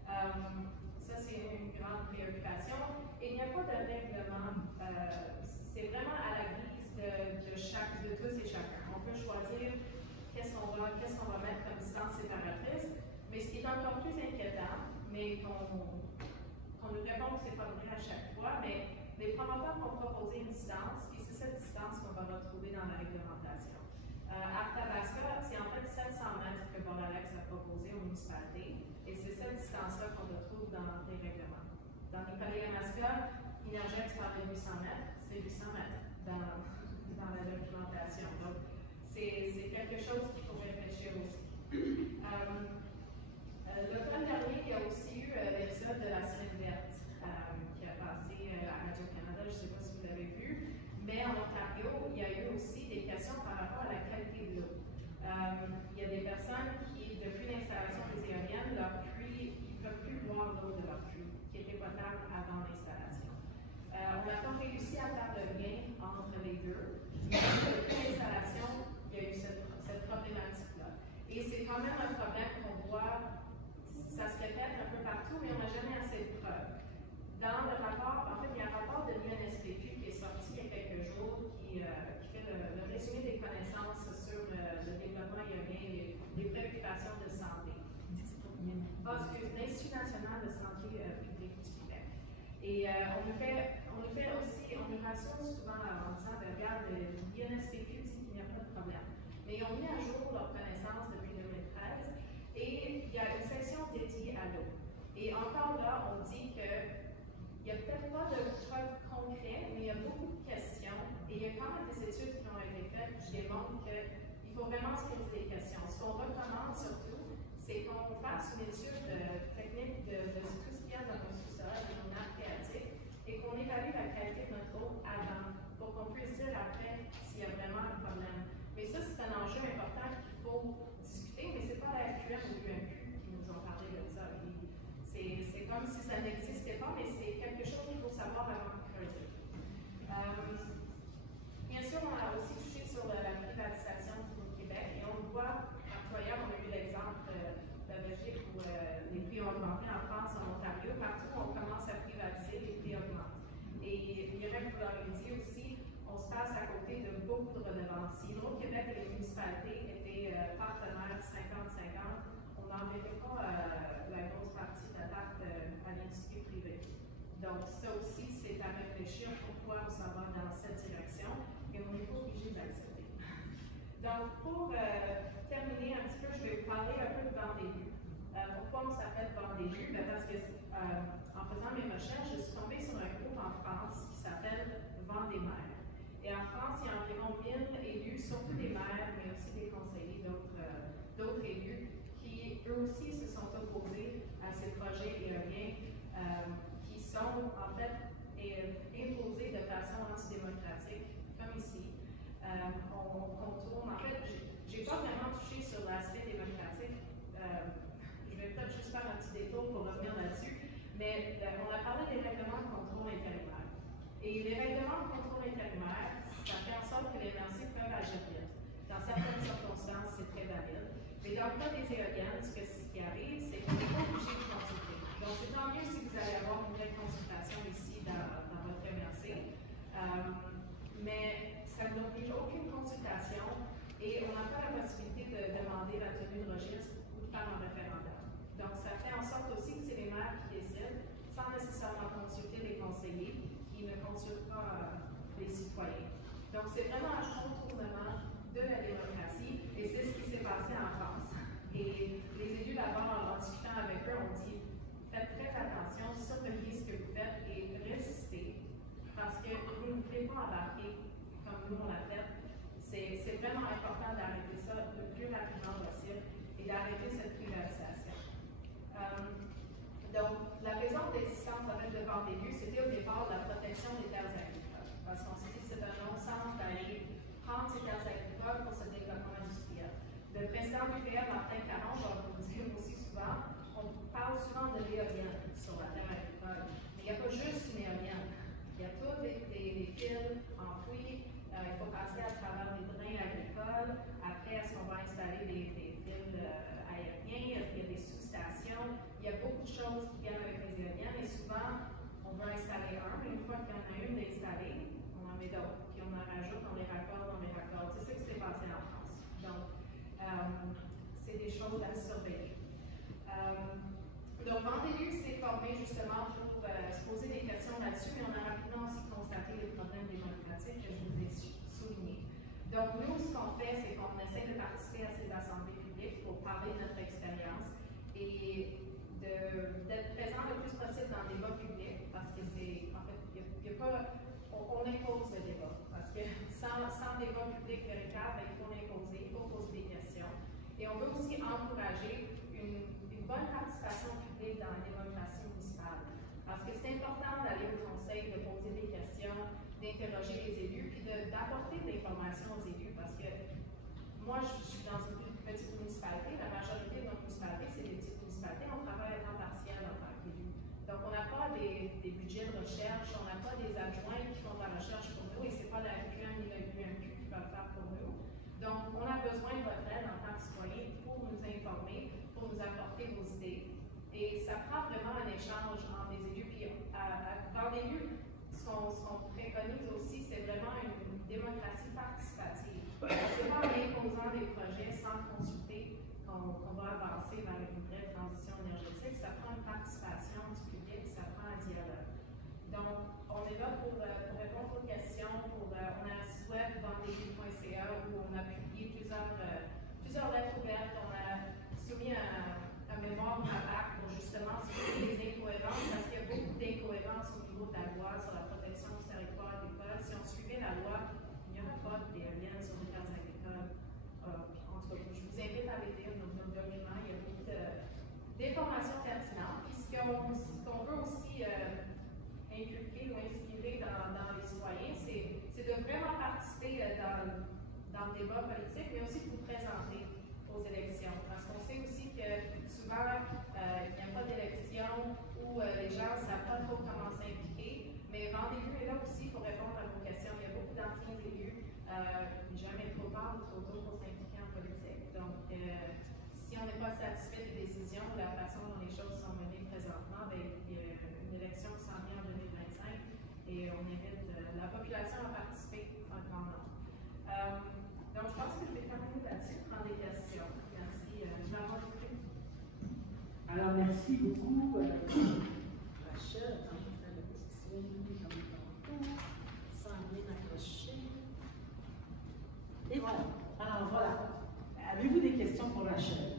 Ça, c'est une grande préoccupation. Et il n'y a pas de règlement. C'est vraiment à la guise de tous et chacun. On peut choisir qu'est-ce qu'on va mettre comme distance séparatrice, mais ce qui est encore plus inquiétant, mais qu'on nous répond que ce n'est pas vrai à chaque fois, mais les promoteurs vont proposer une distance, et c'est cette distance qu'on va retrouver dans la réglementation. Arthabasca, c'est en fait 700 mètres que Boralex a proposé aux municipalités, et c'est cette distance-là qu'on retrouve dans les règlements. Dans Nicolet-Yamaska, Energex parle de 800 mètres, c'est 800 mètres dans la documentation. Donc, c'est quelque chose qu'il faut réfléchir aussi. L'automne dernier, il y a aussi eu l'épisode de la semaine verte qui a passé à Radio-Canada, je ne sais pas si vous l'avez vu, mais en Ontario, il y a eu aussi des questions par rapport à la qualité de l'eau. Il y a des personnes qui, depuis l'installation des éoliennes, leur pluie, ils ne peuvent plus boire l'eau de leur pluie, qui était potable avant l'installation. On a donc réussi à faire le lien entre les deux, mais depuis l'installation, il y a eu cette problématique-là. Et c'est quand même un problème qu'on voit, ça se répète un peu partout, mais on n'a jamais assez de preuves. Dans le rapport, en fait, il y a un rapport de l'UNSPQ qui est sorti il y a quelques jours qui fait le résumé des connaissances sur le développement éolien et les préoccupations de santé. L'Institut national de santé publique du Québec. Et on nous rassure souvent en disant, regarde, l'UNSPQ dit qu'il n'y a pas de problème. Mais ils ont mis à jour leurs connaissances depuis 2013 et il y a une section dédiée à l'eau. Et encore là, on dit qu'il n'y a peut-être pas de preuves concrètes, mais il y a beaucoup de questions. Et il y a quand même des études qui ont été faites qui démontrent qu'il faut vraiment se poser des questions. Ce qu'on recommande surtout, c'est qu'on fasse une étude technique de tout ce qu'il y a dans nos sous-sols, dans nos nappes phréatiques, et qu'on évalue la qualité de notre eau avant, pour qu'on puisse dire après s'il y a vraiment un problème. Mais ça, c'est un enjeu important qu'il faut discuter, mais ce n'est pas la FQM ou l'UMQ qui nous ont parlé de ça. C'est comme si ça n'existait pas, mais c'est quelque chose qu'il faut savoir avant de creuser. Bien sûr, on a aussi touché sur la privatisation du Québec, et on voit, ailleurs, on a eu l'exemple de Belgique où les prix ont augmenté en France, en Ontario, partout où on commence à privatiser, les prix augmentent. Et Irène vous l'avez dit aussi, on se passe à côté de beaucoup de redevances. Si Hydro-Québec et les municipalités étaient partenaires 50-50, on n'enverrait pas la grosse partie de la tarte à l'industrie privée. Donc ça aussi, c'est à réfléchir pourquoi on s'en va dans cette direction, et on n'est pas obligé d'accepter. Donc pour terminer un petit peu, je vais vous parler un peu de Vendée-Lue. Pourquoi on s'appelle Vendée-Lue? Parce que, en faisant mes recherches, je suis tombée sur un groupe en France qui s'appelle Vent des maires. Et en France, il y a environ 1000 élus, surtout des maires, mais aussi des conseillers d'autres élus, qui eux aussi se sont opposés à ces projets éoliens qui sont en fait imposés de façon antidémocratique, comme ici. On contourne, en fait, j'ai pas vraiment touché sur l'aspect démocratique. Je vais peut-être juste faire un petit détour pour revenir là-dessus, mais on a parlé des règlements de contrôle intérimaire. Et les règlements de contrôle intérimaire, ça fait en sorte que les MRC peuvent agir vite. Dans certaines circonstances, c'est très valide. Mais dans le cas des éoliennes, ce qui arrive, c'est qu'on n'est pas obligé de consulter. Donc, c'est tant mieux si vous allez avoir une vraie consultation ici dans votre MRC. Mais ça n'oblige aucune consultation et on n'a pas la possibilité de demander la tenue de registre ou de faire un référendum. Donc, ça fait en sorte aussi que c'est les maires qui décident, sans nécessairement consulter les conseillers, qui ne consultent pas les citoyens. Donc, c'est vraiment un contournement de la démocratie et c'est ce qui s'est passé en France. Et les élus là-bas, en discutant avec eux, ont dit faites très attention, surveillez ce que vous faites et résistez parce que vous ne pouvez pas embarquer comme nous on l'a fait. C'est vraiment important d'arrêter ça le plus rapidement possible et d'arrêter cette privatisation. Donc, la raison d'existence en fait de Vent des lieux, c'était au départ la protection des terres agricoles. Parce qu'on s'est dit que c'est un non-sens d'aller prendre ces terres agricoles pour ce développement industriel. Le président du PM, Martin Caron, va vous le dire aussi souvent, on parle souvent de l'éolienne sur la terre agricole. Mais il n'y a pas juste une éolienne. Il y a tous les fils enfouis. Il faut passer à travers des drains agricoles. Après, est-ce qu'on va installer des fils aériens? Il y a des sous-stations. Il y a beaucoup de choses qui viennent avec les éoliennes. Et souvent, on va installer un. Mais une fois qu'il y en a une installée, on en met d'autres. Puis on en rajoute, on les raccorde, C'est ça qui s'est passé en France. Donc, c'est des choses à surveiller. Donc, Vent des lieux s'est formé justement pour se poser des questions là-dessus, mais on a rapidement aussi constaté les problèmes démocratiques que je vous ai soulignés. Donc, nous, ce qu'on fait, c'est qu'on essaie de participer à ces assemblées publiques pour parler de notre expérience et d'être présent le plus possible dans le débat public, parce que c'est, en fait, il y a pas, on impose le débat, parce que sans débat public véritable, il faut l'imposer, il faut poser des questions. Et on veut aussi encourager une bonne participation publique dans la démocratie municipale. Parce que c'est important d'aller au conseil, de poser des questions, d'interroger les élus, puis d'apporter de l'information aux élus. Parce que moi, je suis dans une petite municipalité, la majorité de nos municipalités, c'est des petites municipalités, on travaille à temps partiel en tant qu'élu. Donc, on n'a pas des budgets de recherche, on n'a pas des adjoints qui font de la recherche pour nous, et ce n'est pas la RQM ni la UMQ qui va le faire pour nous. Donc, on a besoin de votre aide en tant que citoyen pour nous informer, pour nous apporter vos idées. Et ça prend vraiment un échange entre les élus. Puis, dans les lieux, ce qu'on préconise aussi, c'est vraiment une démocratie participative. C'est pas en imposant des projets sans consulter qu'on va avancer vers une vraie transition énergétique. Ça prend une participation du public, ça prend un dialogue. Donc, on est là pour répondre aux questions. On a un site web, vendeslieux.ca, où on a publié plusieurs lettres ouvertes. On a soumis un mémoire à bac pour justement suivre les incohérences, parce qu'il y a beaucoup d'incohérences au niveau de la loi sur la protection du territoire agricole. Si on suivait la loi, il n'y aurait pas d'éoliennes sur les terres agricoles. En tout cas, je vous invite à les lire nos documents. Il y a beaucoup d'informations pertinentes. Puis ce qu'on veut aussi inculquer ou inspirer dans les citoyens, c'est de vraiment participer dans le débat politique, mais aussi de vous présenter aux élections. Parce qu'on sait aussi que souvent, il n'y a pas d'élection où les gens ne savent pas trop comment s'impliquer, mais Vent des lieux est là aussi pour répondre à vos questions. Il y a beaucoup d'anciens élus, jamais trop tard ou trop tôt pour s'impliquer en politique. Donc, si on n'est pas satisfait des décisions, de la façon dont les choses sont menées présentement, bien, il y a une élection qui s'en vient en 2025 et on invite la population à participer en grand nombre. Donc, je pense que je vais terminer là-dessus, prendre des questions. Merci de m'avoir écouté. Alors, merci beaucoup, Rachel. Attends, je vais faire le petit signe comme tantôt, sans bien accrocher. Et voilà. Alors, voilà. Avez-vous des questions pour Rachel?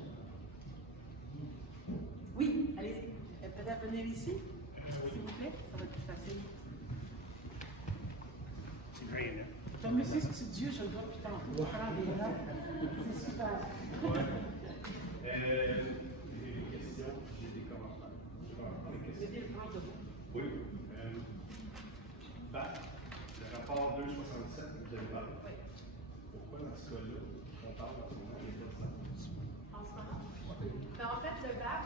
Oui, allez-y. Elle peut venir ici? Oui. rien. C'est un monsieur studieux, je le vois depuis tantôt. Je prends des notes. C'est super. Ouais. J'ai des questions, j'ai des commentaires. Je vais prendre les questions. Oui. Le rapport 267, vous avez parlé. Oui. Pourquoi dans ce cas-là, on parle en ce moment des personnes? En ce moment? Ben, en fait, le BAP,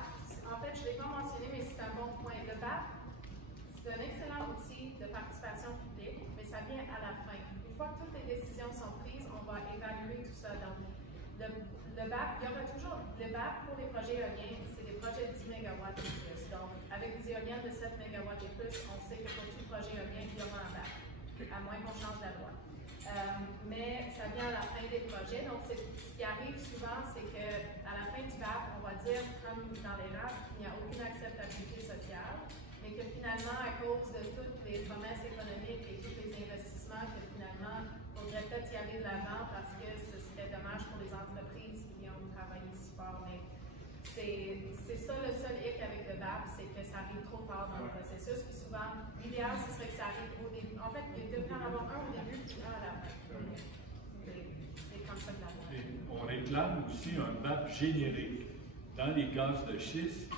je ne l'ai pas mentionné, mais c'est un bon point. Le BAP, c'est un excellent outil de participation publique, mais ça vient à la fin. Une fois que toutes les décisions sont prises, on va évaluer tout ça. Donc, le BAP, il y aura toujours le BAP pour les projets éoliens, c'est des projets de 10 MW et plus. Donc, avec des éoliennes de 7 MW et plus, on sait que pour tout projet éolien, il y aura un BAP, à moins qu'on change la loi. Mais ça vient à la fin des projets. Donc, ce qui arrive souvent, c'est qu'à la fin du BAP, on va dire, comme dans les RAP, qu'il n'y a aucune acceptabilité sociale, mais que finalement, à cause de toutes les promesses économiques et tous les investissements, que finalement, il faudrait peut-être y aller de l'avant parce que ce serait dommage pour les entreprises qui ont travaillé si fort. Mais c'est ça le seul hic avec le BAP, c'est que ça arrive trop tard dans le processus. Puis souvent, l'idéal, ce serait que ça arrive au début. En fait, il devrait en avoir un au début, puis un à la fin. C'est comme ça que la loi. On réclame aussi un BAP générique. Dans les gaz de schiste,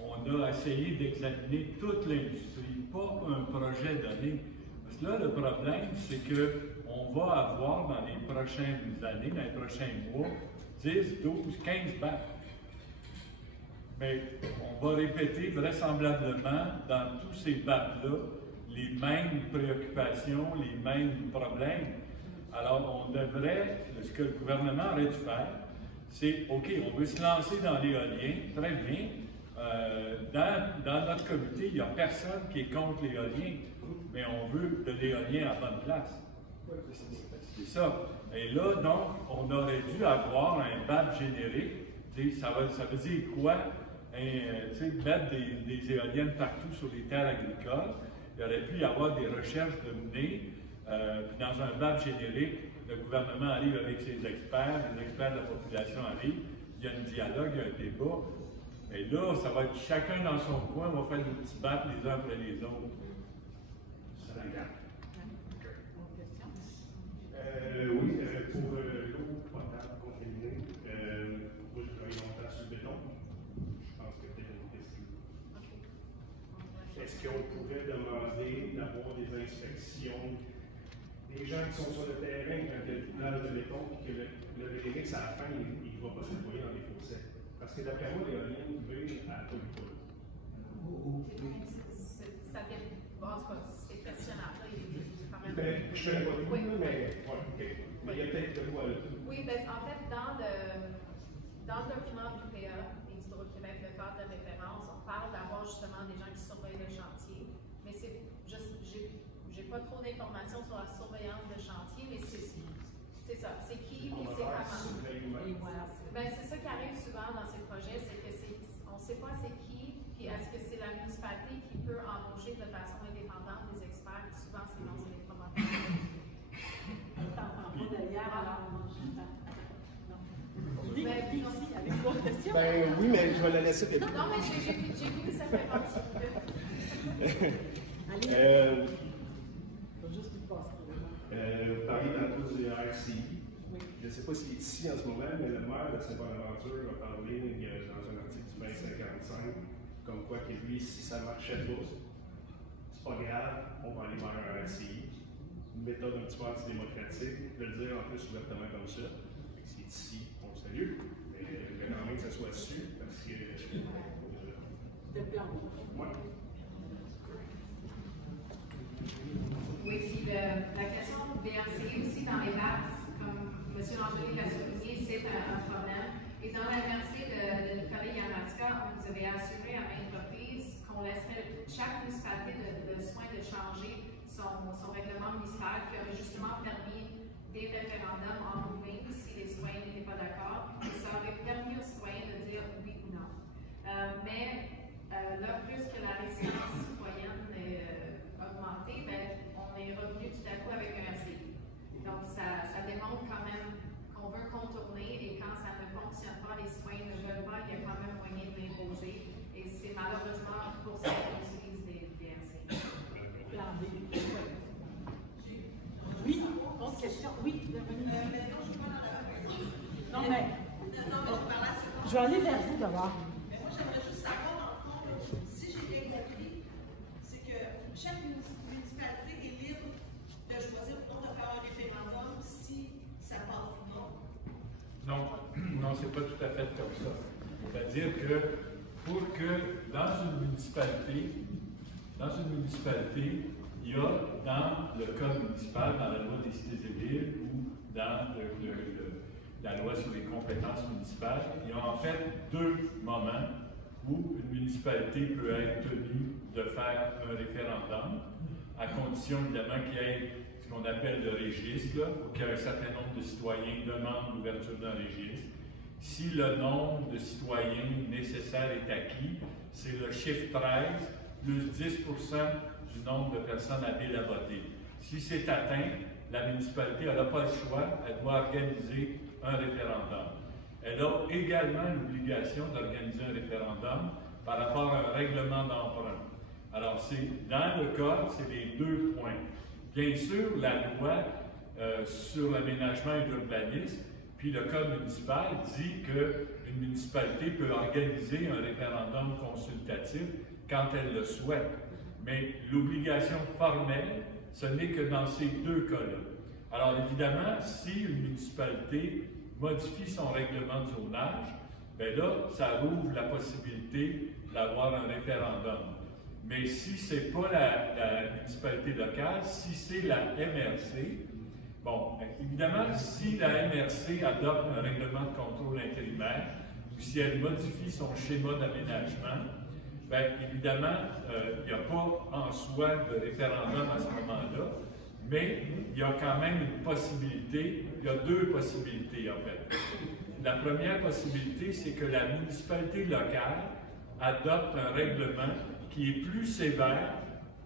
on a essayé d'examiner toute l'industrie, pas un projet donné. Parce que là, le problème, c'est qu'on va avoir dans les prochaines années, dans les prochains mois, 10, 12, 15 BAP. Mais on va répéter vraisemblablement dans tous ces BAP-là les mêmes préoccupations, les mêmes problèmes. Alors, on devrait, ce que le gouvernement aurait dû faire, c'est, OK, on veut se lancer dans l'éolien, très bien. Dans notre comité, il n'y a personne qui est contre l'éolien, mais on veut de l'éolien à bonne place. C'est ça. Et là, donc, on aurait dû avoir un BAP générique. Ça veut dire quoi? Mettre des éoliennes partout sur les terres agricoles. Il aurait pu y avoir des recherches de menées. Puis dans un BAP générique, le gouvernement arrive avec ses experts, les experts de la population arrivent, il y a un dialogue, il y a un débat. Et là, ça va être chacun dans son coin, on va faire des petits BAP les uns après les autres. Ça regarde. Oui, pour l'eau potable contaminée, moi je travaille longtemps sur le béton. Je pense que c'est une question. Est-ce qu'on pourrait demander d'avoir des inspections des gens qui sont sur le terrain quand il y a du plage de béton et que le VMX à la fin, il ne va pas se déployer dans les fossés? Parce que d'après moi, l'éolien privé à tout le temps. Ça fait, bon, en tout cas, c'est questionnable. Ben, je ne connais pas tout, mais il y a peut-être de quoi là. Oui, ben, en fait, dans le document du PA et d'Hydro-Québec, le cadre de référence, on parle d'avoir justement des gens qui surveillent le chantier. Mais c'est juste, j'ai pas trop d'informations sur la surveillance de chantier, mais c'est ça. C'est qui, puis c'est comment. Ben, c'est ça qui arrive souvent dans ces projets, c'est que on ne sait pas c'est qui, puis est-ce que c'est la municipalité qui peut embaucher de façon indépendante des experts, puis souvent sinon c'est les promoteurs. On t'entend pas derrière, alors on mange. Avec d'autres questions? Ben oui, mais je vais la laisser début. Non, mais j'ai fini cette réponse. Allez. Juste une passe. Vous parliez tantôt du RCI. Je ne sais pas s'il est ici en ce moment, mais le maire de Saint-Bonaventure a parlé dans un article du 2055, comme quoi que lui, si ça ne marchait pas, c'est pas grave, on va aller vers un RCI. Une méthode un petit peu antidémocratique, de le dire en plus ouvertement comme ça. S'il est ici, on le salue, mais il faut quand même que ça soit su, parce que. C'était plan. Ouais. Oui, puis la question des RCI aussi dans les BAPS, comme M. Angelique l'a souligné, c'est un problème. Et dans la MRC de Nicolas Yamaska, vous avez assuré à maintes reprises qu'on laisserait chaque municipalité de soin de changer son règlement municipal qui aurait justement permis des référendums en ligne si les citoyens n'étaient pas d'accord. Et ça aurait permis aux citoyens de dire oui ou non. Mais là, plus que la résistance citoyenne a augmenté, ben, on est revenu tout à coup avec un RCI. Donc, ça démontre quand même qu'on veut contourner et quand ça ne fonctionne pas, les citoyens ne veulent pas, il y a quand même moyen de l'imposer. Et c'est malheureusement pour ça qu'on utilise des RCI. Plan B. Oui, bienvenue. Non, je parle à la Non, mais je parle à ce je vais aller vers vous d'abord. Mais moi, j'aimerais juste savoir, dans le fond, si j'ai bien compris, c'est que chaque municipalité est libre de choisir ou non de faire un référendum si ça passe ou non. Non, non, c'est pas tout à fait comme ça. C'est-à-dire que pour que dans une municipalité, il y a dans le code municipal, dans la loi des cités et villes ou dans la loi sur les compétences municipales, il y a en fait deux moments où une municipalité peut être tenue de faire un référendum, à condition évidemment qu'il y ait ce qu'on appelle le registre, ou qu'il y ait un certain nombre de citoyens demandent l'ouverture d'un registre. Si le nombre de citoyens nécessaire est acquis, c'est le chiffre 13 plus 10 du nombre de personnes habiles à voter. Si c'est atteint, la municipalité n'a pas le choix, elle doit organiser un référendum. Elle a également l'obligation d'organiser un référendum par rapport à un règlement d'emprunt. Alors, dans le code, c'est les deux points. Bien sûr, la loi sur l'aménagement et l'urbanisme, puis le code municipal dit qu'une municipalité peut organiser un référendum consultatif quand elle le souhaite. Mais l'obligation formelle, ce n'est que dans ces deux cas-là. Alors évidemment, si une municipalité modifie son règlement de zonage, bien là, ça ouvre la possibilité d'avoir un référendum. Mais si ce n'est pas la municipalité locale, si c'est la MRC, bon, évidemment, si la MRC adopte un règlement de contrôle intérimaire, ou si elle modifie son schéma d'aménagement, bien évidemment, il n'y a pas en soi de référendum à ce moment-là, mais il y a quand même une possibilité, il y a deux possibilités en fait. La première possibilité, c'est que la municipalité locale adopte un règlement qui est plus sévère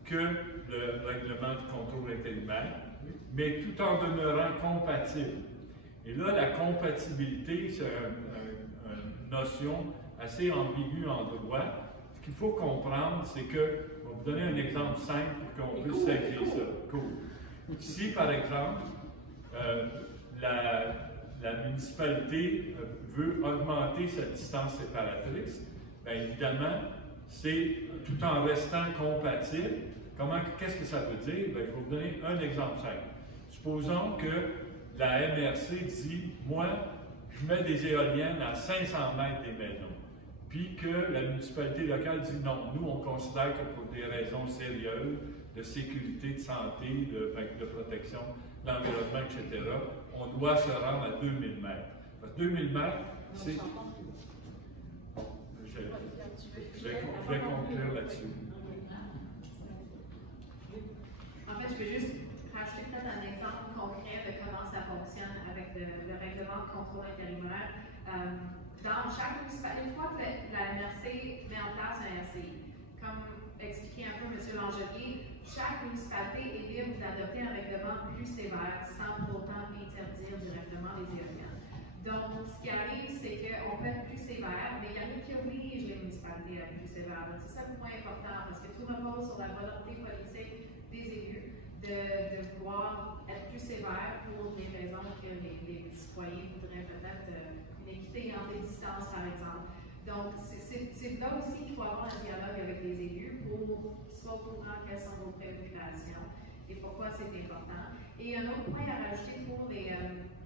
que le règlement de contrôle intérimaire, mais tout en demeurant compatible. Et là, la compatibilité, c'est une notion assez ambiguë en droit. Ce qu'il faut comprendre, c'est que, je vais vous donner un exemple simple pour qu'on puisse saisir ça. Cool. Si, par exemple, la municipalité veut augmenter sa distance séparatrice, bien évidemment, c'est tout en restant compatible. Qu'est-ce que ça veut dire? Bien, je vais vous donner un exemple simple. Supposons que la MRC dit, moi, je mets des éoliennes à 500 mètres des maisons, puis que la municipalité locale dit non, nous, on considère que pour des raisons sérieuses, de sécurité, de santé, de protection de l'environnement, etc., on doit se rendre à 2000 mètres. Parce que 2000 mètres, c'est... Je vais conclure là-dessus. En fait, je peux juste rajouter peut-être un exemple concret de comment ça fonctionne avec le règlement de contrôle intérimaire. Dans chaque municipalité, une fois que la MRC met en place un RCI, comme expliquait un peu M. Langelier, chaque municipalité est libre d'adopter un règlement plus sévère sans pour autant interdire directement les éoliennes. Donc, ce qui arrive, c'est qu'on peut être plus sévère, mais il y a rien qui oblige les municipalités à être plus sévères. C'est ça le point important, parce que tout repose sur la volonté politique des élus de vouloir être plus sévères pour les raisons que les citoyens voudraient peut-être une équité entre les distances, par exemple. Donc, c'est là aussi qu'il faut avoir un dialogue avec les élus pour qu'ils soient au courant quelles sont vos préoccupations et pourquoi c'est important. Et un autre point à rajouter pour les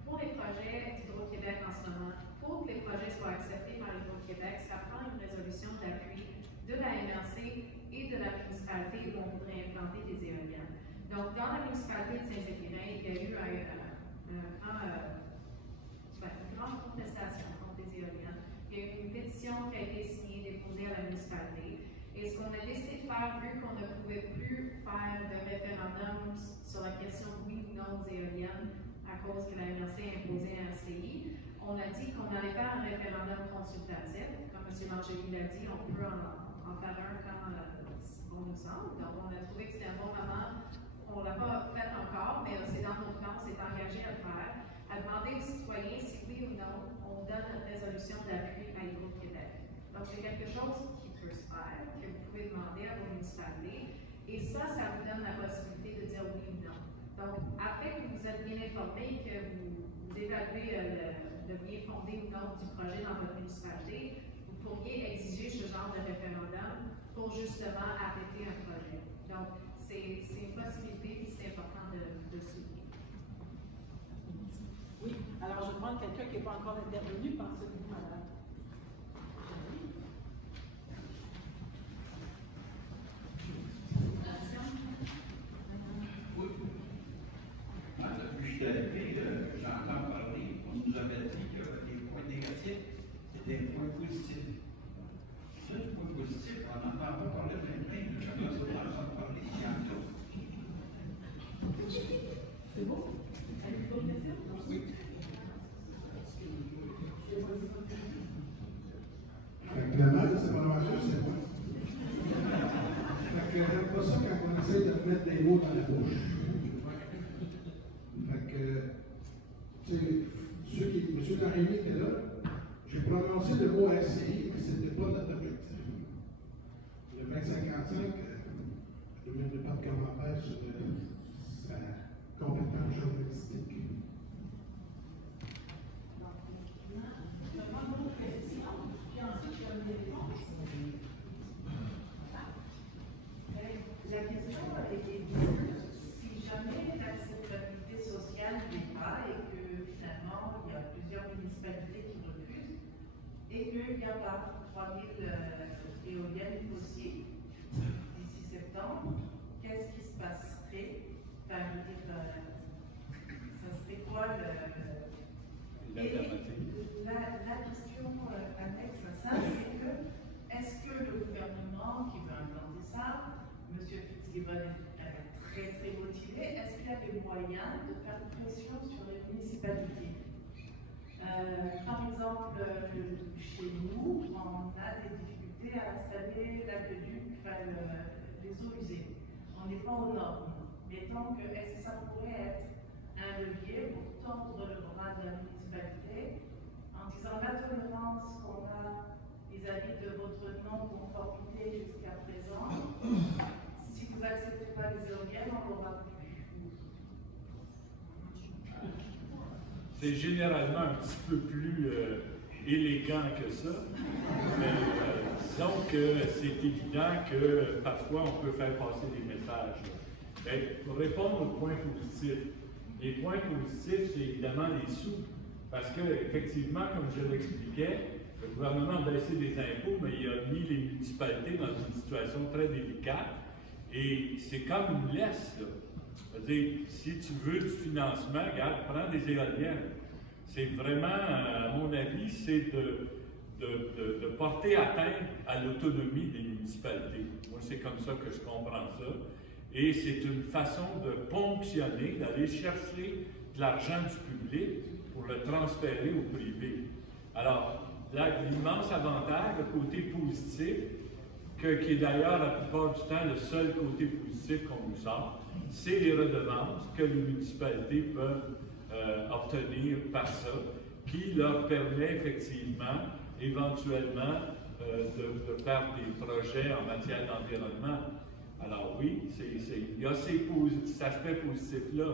projets d'Hydro-Québec en ce moment, pour que les projets soient acceptés par Hydro-Québec, ça prend une résolution d'appui de la MRC et de la municipalité où on voudrait implanter des éoliennes. Donc, dans la municipalité de Saint-Zéphirin, il y a eu une grande contestation contre les éoliennes. Il y a eu une pétition qui a été signée, déposée à la municipalité. Et ce qu'on a décidé de faire, vu qu'on ne pouvait plus faire de référendum sur la question oui ou non des éoliennes, à cause que la MRC a imposé un RCI, on a dit qu'on allait faire un référendum consultatif. Comme M. Langelier l'a dit, on peut en faire un quand on nous semble. Donc, on a trouvé que c'était un bon moment. On ne l'a pas fait encore, mais c'est dans nos plans, on s'est engagé à le faire, à demander aux citoyens si oui ou non, on donne une résolution d'appui à Hydro-Québec. Donc, c'est quelque chose qui peut se faire, que vous pouvez demander à vos municipalités. Et ça vous donne la possibilité de dire oui ou non. Donc, après que vous êtes bien informé, que vous évaluez le bien fondé ou non du projet dans votre municipalité, vous pourriez exiger ce genre de référendum pour justement arrêter un projet. Donc, c'est une possibilité et c'est important de souligner. Oui, alors je demande quelqu'un qui n'est pas encore intervenu, pensez-vous, madame? Oui. Moi, depuis que je suis arrivé, j'entends parler, on nous avait dit que les points négatifs étaient des points positifs. Ce point positif, on n'entend pas parler de plein de choses, on entend parler de sciences. C'est bon? Avez-vous d'autres questions? Oui. La mal de séparation, c'est moi. Fait que j'aime pas ça quand on essaie de mettre des mots dans la bouche. Fait que, tu sais, M. Larénie était là, j'ai prononcé le mot SCI, mais c'était pas notre objectif. Le 2055, je ne me demande pas de commentaire sur sa compétence journalistique. La question est si jamais l'acceptabilité sociale n'est pas et que finalement il y a plusieurs municipalités qui refusent et qu'il n'y a pas 3000 éoliennes possibles d'ici septembre, qu'est-ce qui se passerait? Enfin, je veux dire, ça serait quoi la question annexe à ça, c'est que est-ce que le gouvernement qui veut implanter ça, M. Fitzgibbon est très très motivé, est-ce qu'il y a des moyens de faire pression sur les municipalités? Par exemple, chez nous, on a des difficultés à installer l'aqueduc, les eaux usées. On n'est pas aux normes. Mais donc, est-ce que ça pourrait être un levier pour tendre le bras de la municipalité en disant la tolérance qu'on a vis-à-vis de votre non-conformité jusqu'à présent, si vous n'acceptez pas les éoliennes, on l'aura plus. C'est généralement un petit peu plus élégant que ça, mais disons que c'est évident que parfois on peut faire passer des messages. Mais pour répondre aux points positifs, les points positifs, c'est évidemment les sous, parce qu'effectivement, comme je l'expliquais, le gouvernement a baissé des impôts, mais il a mis les municipalités dans une situation très délicate, et c'est comme une laisse, là. C'est-à-dire, si tu veux du financement, regarde, prends des éoliennes. C'est vraiment, à mon avis, c'est de porter atteinte à l'autonomie des municipalités. Moi, c'est comme ça que je comprends ça. Et c'est une façon de ponctionner, d'aller chercher de l'argent du public pour le transférer au privé. Alors, là, l'immense avantage, le côté positif, qui est d'ailleurs la plupart du temps le seul côté positif qu'on nous sort, c'est les redevances que les municipalités peuvent obtenir par ça, qui leur permet effectivement, éventuellement, de faire des projets en matière d'environnement. Alors oui, il y a cet aspect positif-là,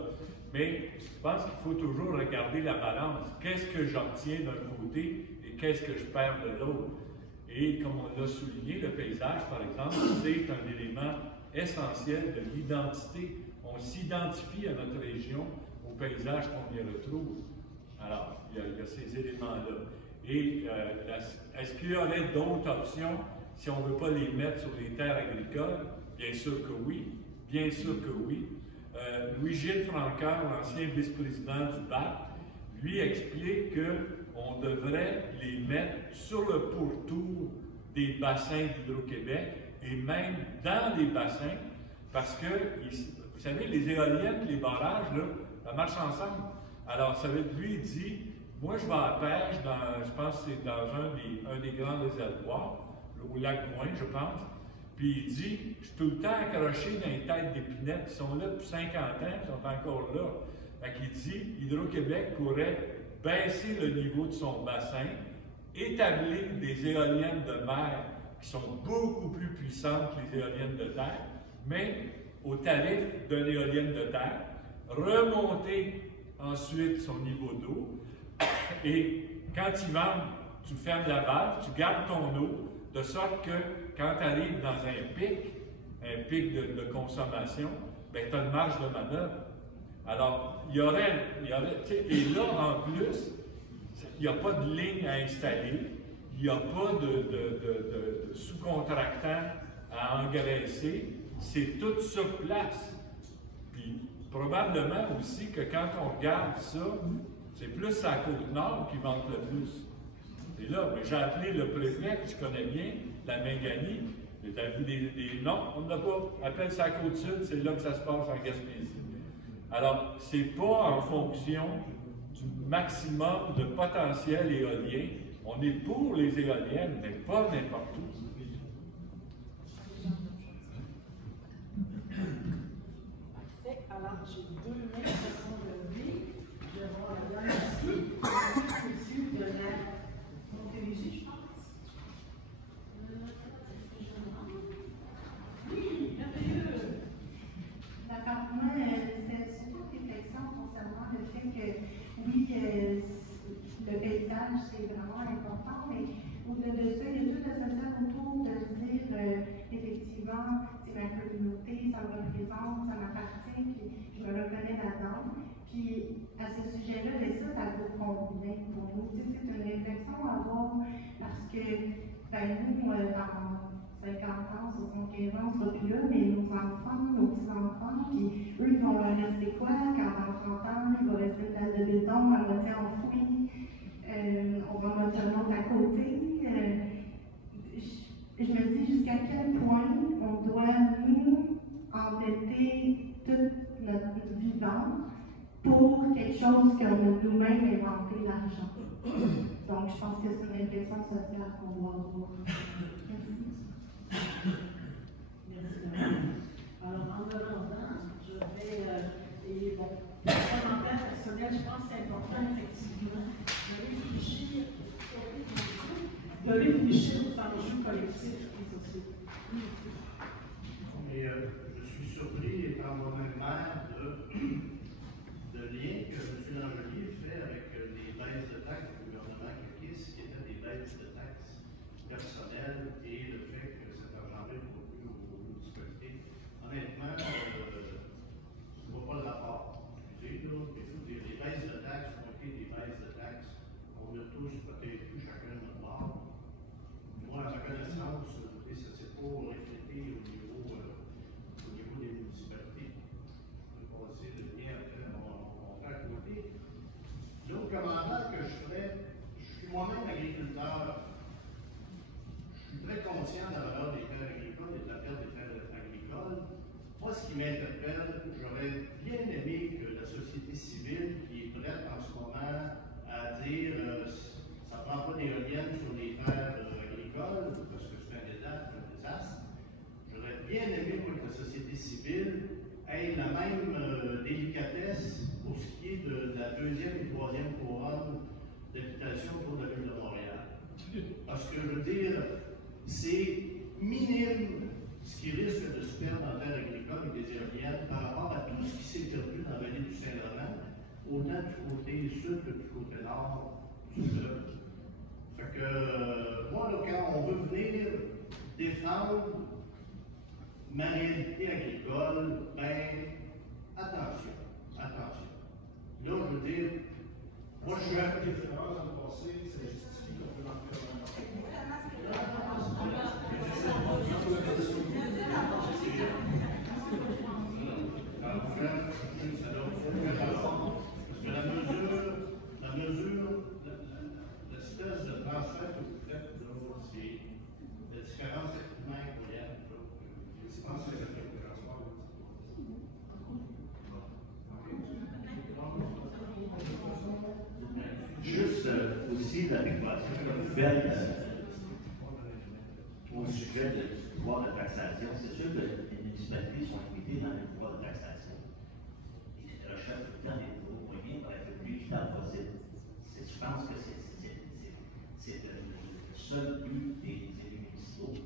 mais je pense qu'il faut toujours regarder la balance. Qu'est-ce que j'obtiens d'un côté et qu'est-ce que je perds de l'autre? Et comme on l'a souligné, le paysage, par exemple, c'est un élément essentiel de l'identité. On s'identifie à notre région, au paysage qu'on y retrouve. Alors, il y a ces éléments-là. Et est-ce qu'il y aurait d'autres options si on ne veut pas les mettre sur les terres agricoles? Bien sûr que oui. Bien sûr que oui. Louis-Gilles Francoeur, l'ancien vice-président du BAP, lui explique qu'on devrait les mettre sur le pourtour des bassins d'Hydro-Québec et même dans les bassins, parce que, vous savez, les éoliennes et les barrages, là, ça marche ensemble. Alors, ça veut dire, lui, il dit, moi, je vais à la pêche, je pense que c'est dans un des grands réservoirs, au lac Gouin, je pense, puis il dit, je suis tout le temps accroché dans les têtes d'épinettes qui sont là depuis 50 ans, qui sont encore là. Fait qu'il dit, Hydro-Québec pourrait baisser le niveau de son bassin, établir des éoliennes de mer qui sont beaucoup plus puissantes que les éoliennes de terre, mais au tarif d'une éolienne de terre, remonter ensuite son niveau d'eau, et quand il vente, tu fermes la valve, tu gardes ton eau, de sorte que quand tu arrives dans un pic de consommation, ben, tu as une marge de manœuvre. Alors, il y aurait et là, en plus, il n'y a pas de ligne à installer, il n'y a pas de sous-contractant à engraisser, c'est tout sur place. Puis, probablement aussi que quand on regarde ça, c'est plus à la Côte-Nord qui vente le plus. Et là, j'ai appelé le préfet que je connais bien, la Mingani. J'ai vu des noms, on n'a pas. Appelle ça la Côte-Sud, c'est là que ça se passe en Gaspésie. Alors, c'est pas en fonction du maximum de potentiel éolien. On est pour les éoliennes, mais pas n'importe où. Parfait. Alors, j'ai 2 mains qui sont levées. Je vais voir la dernière ici. De la Montérégie, je pense. Oui, merveilleux. Moi, c'était surtout une réflexion concernant le fait que, oui, le paysage, c'est vraiment important, mais au-delà de ça, il y a tout le social autour de se dire, effectivement, c'est ma communauté, ça me représente, ça m'appartient, puis je me reconnais là-dedans. Puis, à ce sujet-là, ça vaut combien pour nous? Tu sais, c'est une réflexion à avoir parce que, ben, nous, dans 50 ans, 75 ans, on ne sera plus là, mais nos enfants, nos petits-enfants, puis eux, ils vont rester quoi? Quand dans 30 ans, il va rester une dalle de béton à moitié enfouie, on va mettre un autre à côté. Je me dis jusqu'à quel point on doit, nous, endetter toute notre vivant pour quelque chose qu'on a nous-mêmes inventé, l'argent. Donc, je pense que c'est une réflexion sociale qu'on doit avoir. Merci. Alors, en me rendant, je vais. Et bon, le commentaire personnel, je pense que c'est important, effectivement, de réfléchir aux enjeux collectifs et sociaux. Et je suis surpris, étant moi-même maire, de lien que M. Langelier fait avec les baisses de taxes du gouvernement Kekis, qui étaient des baisses de taxes personnelles, et le fait que cet argent-là est produit aux municipalités. Honnêtement, je ne vois pas le rapport. Excusez, là, mais il faut dire, les baisses de taxes ont été des baisses de taxes. On a tous peut-être eu chacun notre part. Moi, à ma connaissance, ça ne s'est pas reflété au niveau des municipalités. On peut passer le lien après, on fait à côté. L'autre commentaire que je ferais, je suis moi-même agriculteur. Je suis très conscient de la valeur des terres agricoles et de la perte des terres agricoles. Moi, ce qui m'interpelle, j'aurais bien aimé que la société civile, qui est prête en ce moment à dire ça ne prend pas d'éoliennes sur les terres agricoles, parce que c'est un désastre, j'aurais bien aimé que la société civile ait la même délicatesse pour ce qui est de la 2e et 3e couronne d'habitation pour la ville de Montréal. Parce que, je veux dire, c'est minime ce qui risque de se perdre en terre agricole et des éoliennes par rapport à tout ce qui s'est perdu dans la vallée du Saint-Laurent, autant du côté sud que du côté nord du fleuve. Fait que, moi, là, quand on veut venir défendre ma réalité agricole, ben, attention. Là, je veux dire, moi, je suis à côté de l'erreur dans le passé, ça justifie qu'on peut en faire un la mesure, l'espèce de transfert que vous faites, c'est la différence est incroyable. Je pense que ça fait le transport. Juste aussi la l'équation nouvelle au sujet du pouvoir de taxation. C'est sûr que les municipalités sont limitées dans le pouvoir de taxation. Ils recherchent tout le temps des nouveaux moyens pour être le plus équitable possible. Je pense que c'est le seul but des élus municipaux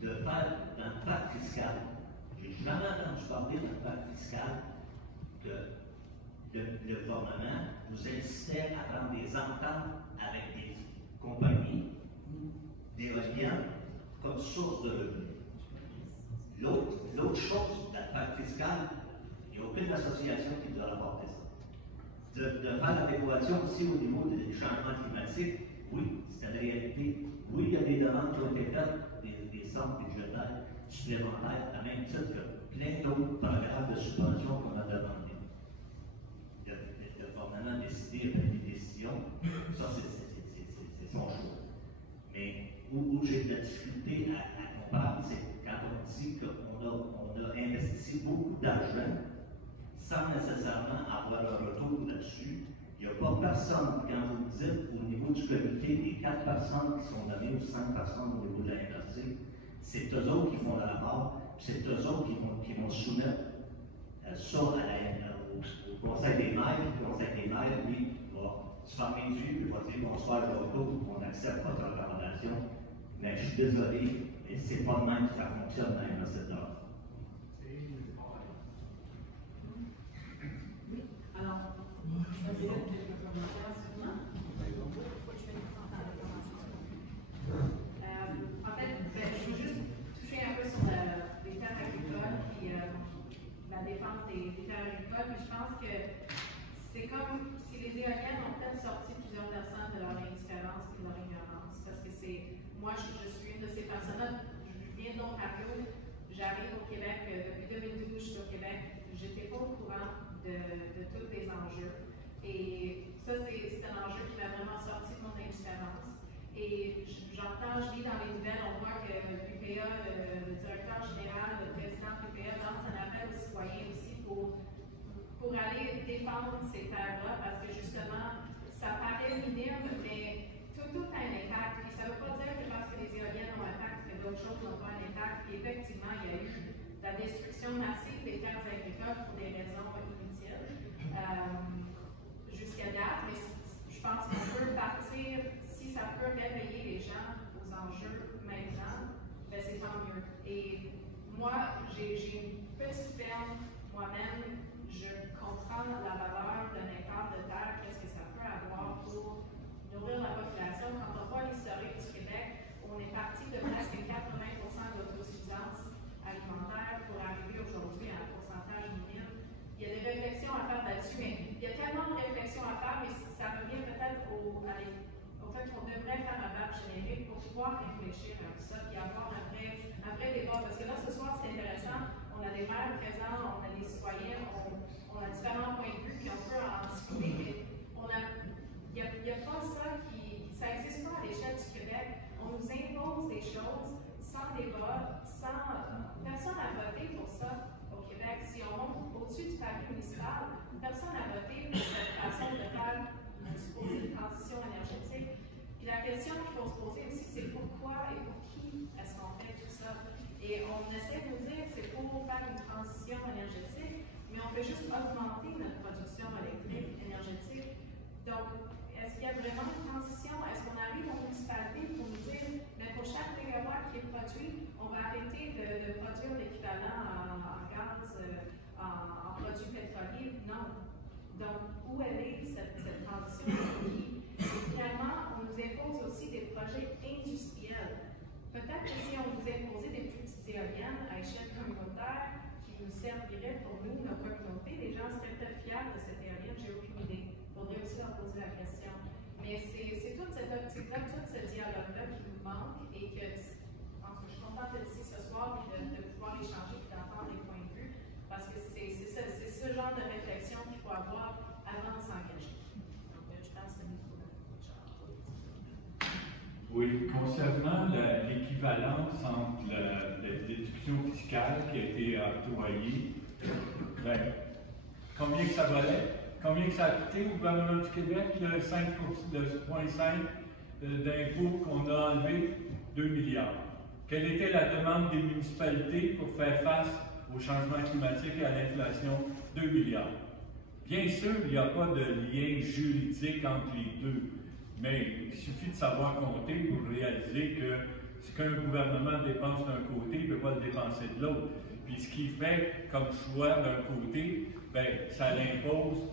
de faire dans le pacte fiscal. Je n'ai jamais entendu parler dans le pacte fiscal de le gouvernement nous incitait à prendre des ententes avec des compagnies d'éoliennes comme source de revenus. L'autre chose, la part fiscale, il n'y a aucune association qui doit rapporter ça. De faire l'adéquation aussi au niveau des changements climatiques, oui, c'est une réalité. Oui, il y a des demandes qui ont été faites, des centres budgétaires supplémentaires, à même titre que plein d'autres programmes de subvention qu'on a demandé. Le gouvernement a décidé avec des décisions, ça c'est son choix. Mais où j'ai de la difficulté à comprendre, c'est quand on dit qu'on a investi beaucoup d'argent sans nécessairement avoir un retour là-dessus. Il n'y a pas personne, quand vous me dites au niveau du comité, les 4 personnes qui sont données ou 5 personnes au niveau de l'université, c'est eux autres qui font le rapport, puis c'est eux autres qui vont soumettre ça au Conseil des maires, puis le Conseil des maires, lui, va se fermer les yeux, puis va dire bonsoir locaux, on accepte votre recommandation, mais je suis désolé, mais c'est pas de même que ça fonctionne dans les universités d'or. Alors, ça veut dire que quelques commentaires sûrement. En fait, je veux juste toucher un peu sur les terres agricoles et la défense des terres agricoles, mais je pense que c'est comme si les éoliennes ont peut-être sorti plusieurs personnes de leur indifférence et de leur ignorance, parce que moi je suis une de ces personnes-là, je viens d'Ontario, j'arrive au Québec, depuis 2012 je suis au Québec, j'étais pas au courant de tous les enjeux. Et ça, c'est un enjeu qui m'a vraiment sorti de mon indifférence. Et j'entends, je lis dans les nouvelles, on voit que l'UPA, le directeur général, le président de l'UPA lance un appel aux citoyens aussi pour aller défendre ces terres-là, parce que justement, ça paraît minime, mais tout a un impact. Et ça ne veut pas dire que parce que les éoliennes ont un impact, que d'autres choses n'ont pas un impact. Et effectivement, il y a eu la destruction massive des terres agricoles pour des raisons inutiles jusqu'à date, mais je pense qu'on peut partir, si ça peut réveiller les gens aux enjeux maintenant, ben c'est tant mieux. Et moi, j'ai une petite ferme, moi-même, je comprends la valeur d'un hectare de terre, qu'est-ce que ça peut avoir pour nourrir la population. Quand on voit l'historique du Québec, on est parti de presque 80% d'autosuffisance alimentaire pour arriver aujourd'hui à un pourcentage minime. Il y a des réflexions à faire là-dessus, mais il y a tellement de réflexions à faire, mais ça revient peut-être au fait qu'on devrait faire un map générique pour pouvoir réfléchir à tout ça et avoir un vrai débat. Parce que là, ce soir, c'est intéressant, on a des maires présents, on a des citoyens, on a différents points de vue, puis on peut en discuter, mais il n'y a pas ça ça n'existe pas à l'échelle du Québec. On nous impose des choses sans débat, personne n'a voté pour ça au Québec. Si on monte au-dessus du palier municipal, personne n'a voté pour cette façon de faire une supposée transition énergétique. Puis la question qu'il faut se poser aussi, c'est pourquoi et pour qui est-ce qu'on fait tout ça? Et on essaie de nous dire que c'est pour faire une transition énergétique, mais on fait juste augmenter notre production électrique, énergétique. Donc, est-ce qu'il y a vraiment une transition? Est-ce qu'on arrive aux municipalités pour nous dire, mais pour chaque mégawatt qui est produit, on va arrêter de produire l'équivalent en gaz, en produits pétroliers? Non. Donc, où est cette transition? Et finalement, on nous impose aussi des projets industriels. Peut-être que si on nous imposait des plus petites éoliennes à échelle communautaire qui nous serviraient pour nous, nos communautés, les gens seraient peut-être fiers de cette éolienne, j'ai aucune idée. Il faudrait aussi leur poser la question. Mais c'est toute cette optique-là, tout ce dialogue-là qui nous manque et que, en tout cas, je suis contente d'être ici ce soir et de pouvoir échanger et d'entendre les points de vue, parce que c'est ce genre de réflexion qu'il faut avoir avant de s'engager. Donc, je pense que nous faut Oui, concernant l'équivalence entre la déduction fiscale qui a été octroyée, combien que ça valait? Combien que ça a coûté au gouvernement du Québec, le 5,5 d'impôts qu'on a enlevé? 2 milliards. Quelle était la demande des municipalités pour faire face au changement climatique et à l'inflation? 2 milliards. Bien sûr, il n'y a pas de lien juridique entre les deux, mais il suffit de savoir compter pour réaliser que ce qu'un gouvernement dépense d'un côté, il ne peut pas le dépenser de l'autre. Puis ce qu'il fait comme choix d'un côté, ben, ça l'impose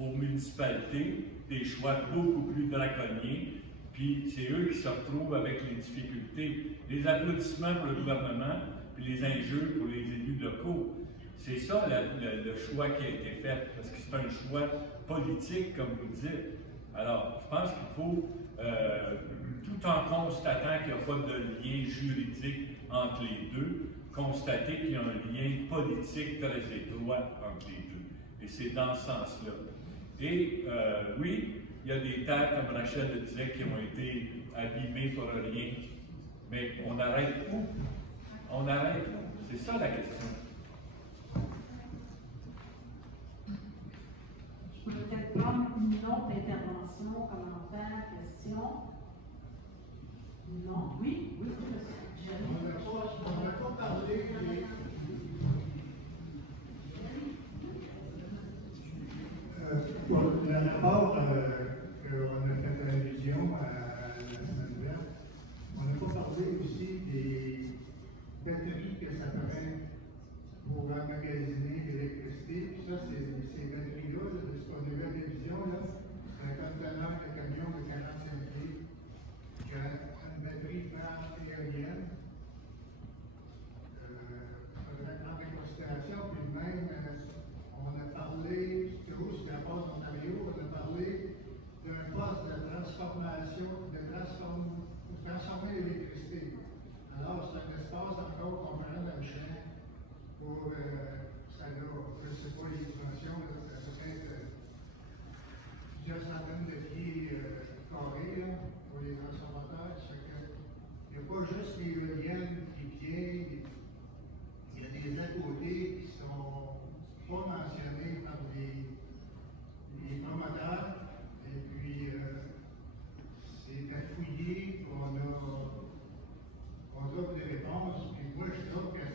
aux municipalités des choix beaucoup plus draconiens, puis c'est eux qui se retrouvent avec les difficultés. Les applaudissements pour le gouvernement, puis les injures pour les élus locaux. C'est ça le choix qui a été fait, parce que c'est un choix politique, comme vous dites. Alors, je pense qu'il faut, tout en constatant qu'il n'y a pas de lien juridique entre les deux, constater qu'il y a un lien politique très étroit entre les deux. Et c'est dans ce sens-là. Et oui, il y a des terres, comme Rachel le disait, qui ont été abîmées pour rien. Mais on arrête où? On arrête où? C'est ça la question. Je peux peut-être prendre une autre intervention, commentaire, question. Non? Oui? Oui, monsieur. On n'a pas parlé des... Pour le rapport qu'on a fait allusion à la semaine dernière, on n'a pas parlé aussi des batteries que ça permet pour emmagasiner l'électricité. Puis ça, ces batteries-là, de ce qu'on a vu à la télévision, c'est un conteneur de camion de 45 pieds qui a une batterie pan-éolienne. Il faudrait prendre en considération, puis même, on a parlé, c'était où, c'était à Passe Ontario, on a parlé d'un poste de transformation, de transformer l'électricité. Alors, c'est un espace encore comparable à un champ pour, ça a, je ne sais pas les dimensions, ça peut être plusieurs centaines de pieds carrés là, pour les transformateurs. Il n'y a pas juste les éoliennes qui viennent, il y a des à côté qui sont pas mentionnés par les promoteurs, et puis c'est à fouiller qu'on trouve des réponses. Puis moi, je trouve qu'à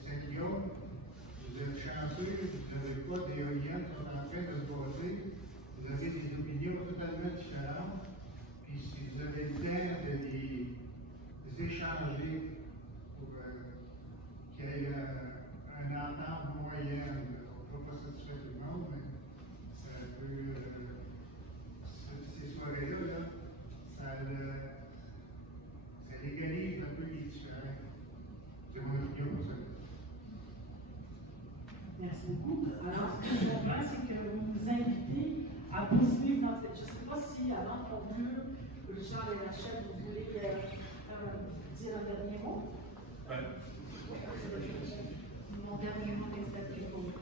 Saint-Guillaume, vous êtes chanceux, vous n'avez pas d'éoliennes qui sont en train de se bâtir, vous avez des opinions totalement différentes, puis si vous avez le temps de les échanger pour qu'il y ait un entente moyenne. On ne peut pas satisfaire tout le monde, mais ça peut. Ces soirées-là, ça légalise un peu les différents. C'est mon opinion pour ça. Merci beaucoup. Alors, ce que je comprends, c'est que vous nous invitez à poursuivre dans cette. Je ne sais pas si, avant de conclure, Richard et Rachel, vous voulez dire un dernier mot? Mon dernier mot est cette pour vous.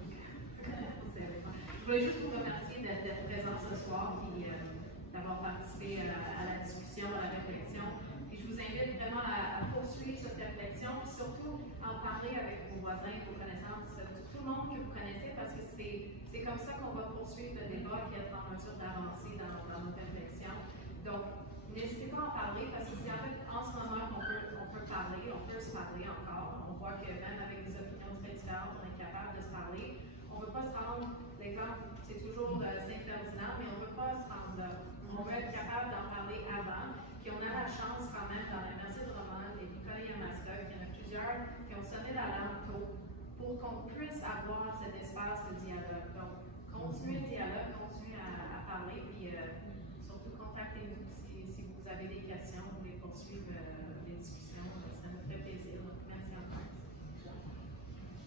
Je voulais juste vous remercier d'être présent ce soir et d'avoir participé à la discussion, à la réflexion. Et je vous invite vraiment à poursuivre cette réflexion et surtout en parler avec vos voisins, vos connaissances, tout le monde que vous connaissez, parce que c'est comme ça qu'on va poursuivre le débat et être en mesure d'avancer dans notre réflexion. Donc, n'hésitez pas à en parler parce que c'est en fait en ce moment qu'on peut parler, on peut se parler encore. On voit que même avec des opinions très différentes, on est capable de se parler. On ne veut pas se rendre, l'exemple, c'est toujours Saint-Ferdinand, mais on ne veut pas se rendre là. On veut être capable d'en parler avant. Puis on a la chance quand même dans la MRC de Roman et Nicolas Yamaska, il y en a plusieurs qui ont sonné l'alarme tôt pour qu'on puisse avoir cet espace de dialogue. Donc, continuez le dialogue, continuez à parler, puis surtout contactez-nous si vous avez des questions, vous voulez poursuivre les discussions, ça nous ferait plaisir. Donc, merci encore.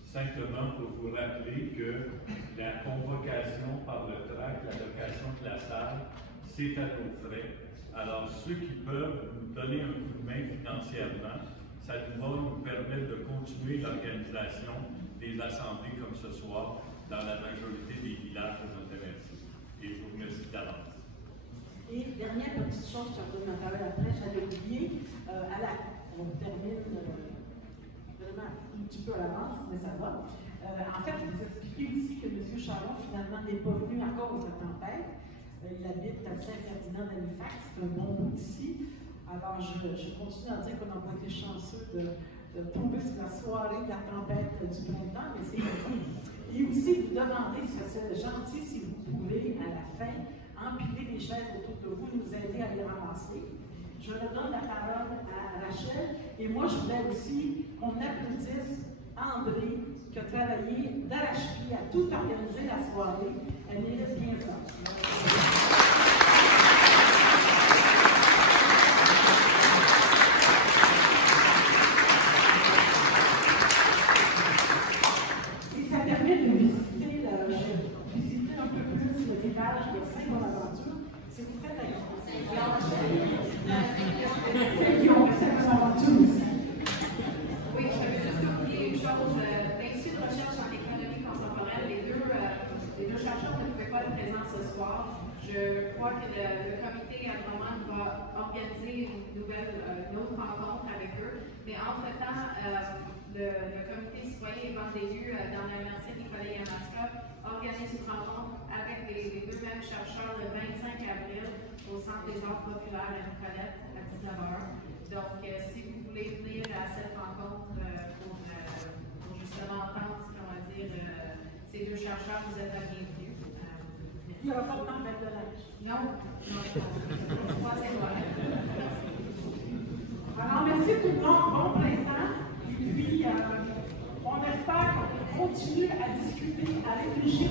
Simplement pour vous rappeler que la convocation par le TRAC, la location de la salle, c'est à nos frais. Alors, ceux qui peuvent nous donner un coup de main financièrement, ça va nous permettre de continuer l'organisation des assemblées comme ce soir dans la majorité des villages de notre MRC. Et je vous remercie d'avance. Et dernière petite chose, je vais en parler après, j'avais oublié, on termine vraiment un petit peu à l'avance, mais ça va. En fait, je vous expliquer aussi que M. Charlot, finalement, n'est pas venu à cause de la tempête. Il habite à Saint-Ferdinand d'Halifax, c'est un bon bout d'ici. Alors, je continue à dire qu'on n'a pas été chanceux de tomber sur la soirée de la tempête du printemps, mais c'est comme ça. Et aussi, vous demandez, si c'est gentil, si vous pouvez, à la fin, empiler les chaises autour de vous, nous aider à les ramasser. Je redonne la parole à Rachel. Et moi, je voulais aussi qu'on applaudisse André, qui a travaillé d'arrache-pied à tout organiser la soirée. Elle mérite bien ça. Et ça permet de visiter un peu plus le village de Saint-Bonaventure. Si vous faites avec celles qui ont fait Saint-Bonaventure aussi. Oui, je vais juste oublier une chose. L'Institut de recherche en économie contemporaine, les deux chercheurs ne pouvaient pas être présents ce soir. Je crois que le comité Androman va organiser une autre rencontre avec eux. Mais entre-temps, le comité citoyen et Vendélu dans la l'ancien Nicolas Yamaska organise une rencontre avec les deux mêmes chercheurs le 25 avril au Centre des arts populaires à Nicolette à 19h. Donc, si vous voulez venir à cette rencontre pour justement entendre, comment dire, ces deux chercheurs, vous êtes la bienvenue. Il n'y aura pas de tempête de neige. Non, troisième heure. Merci. Alors, merci tout le monde, bon printemps. Et puis, on espère qu'on continue à discuter, à réfléchir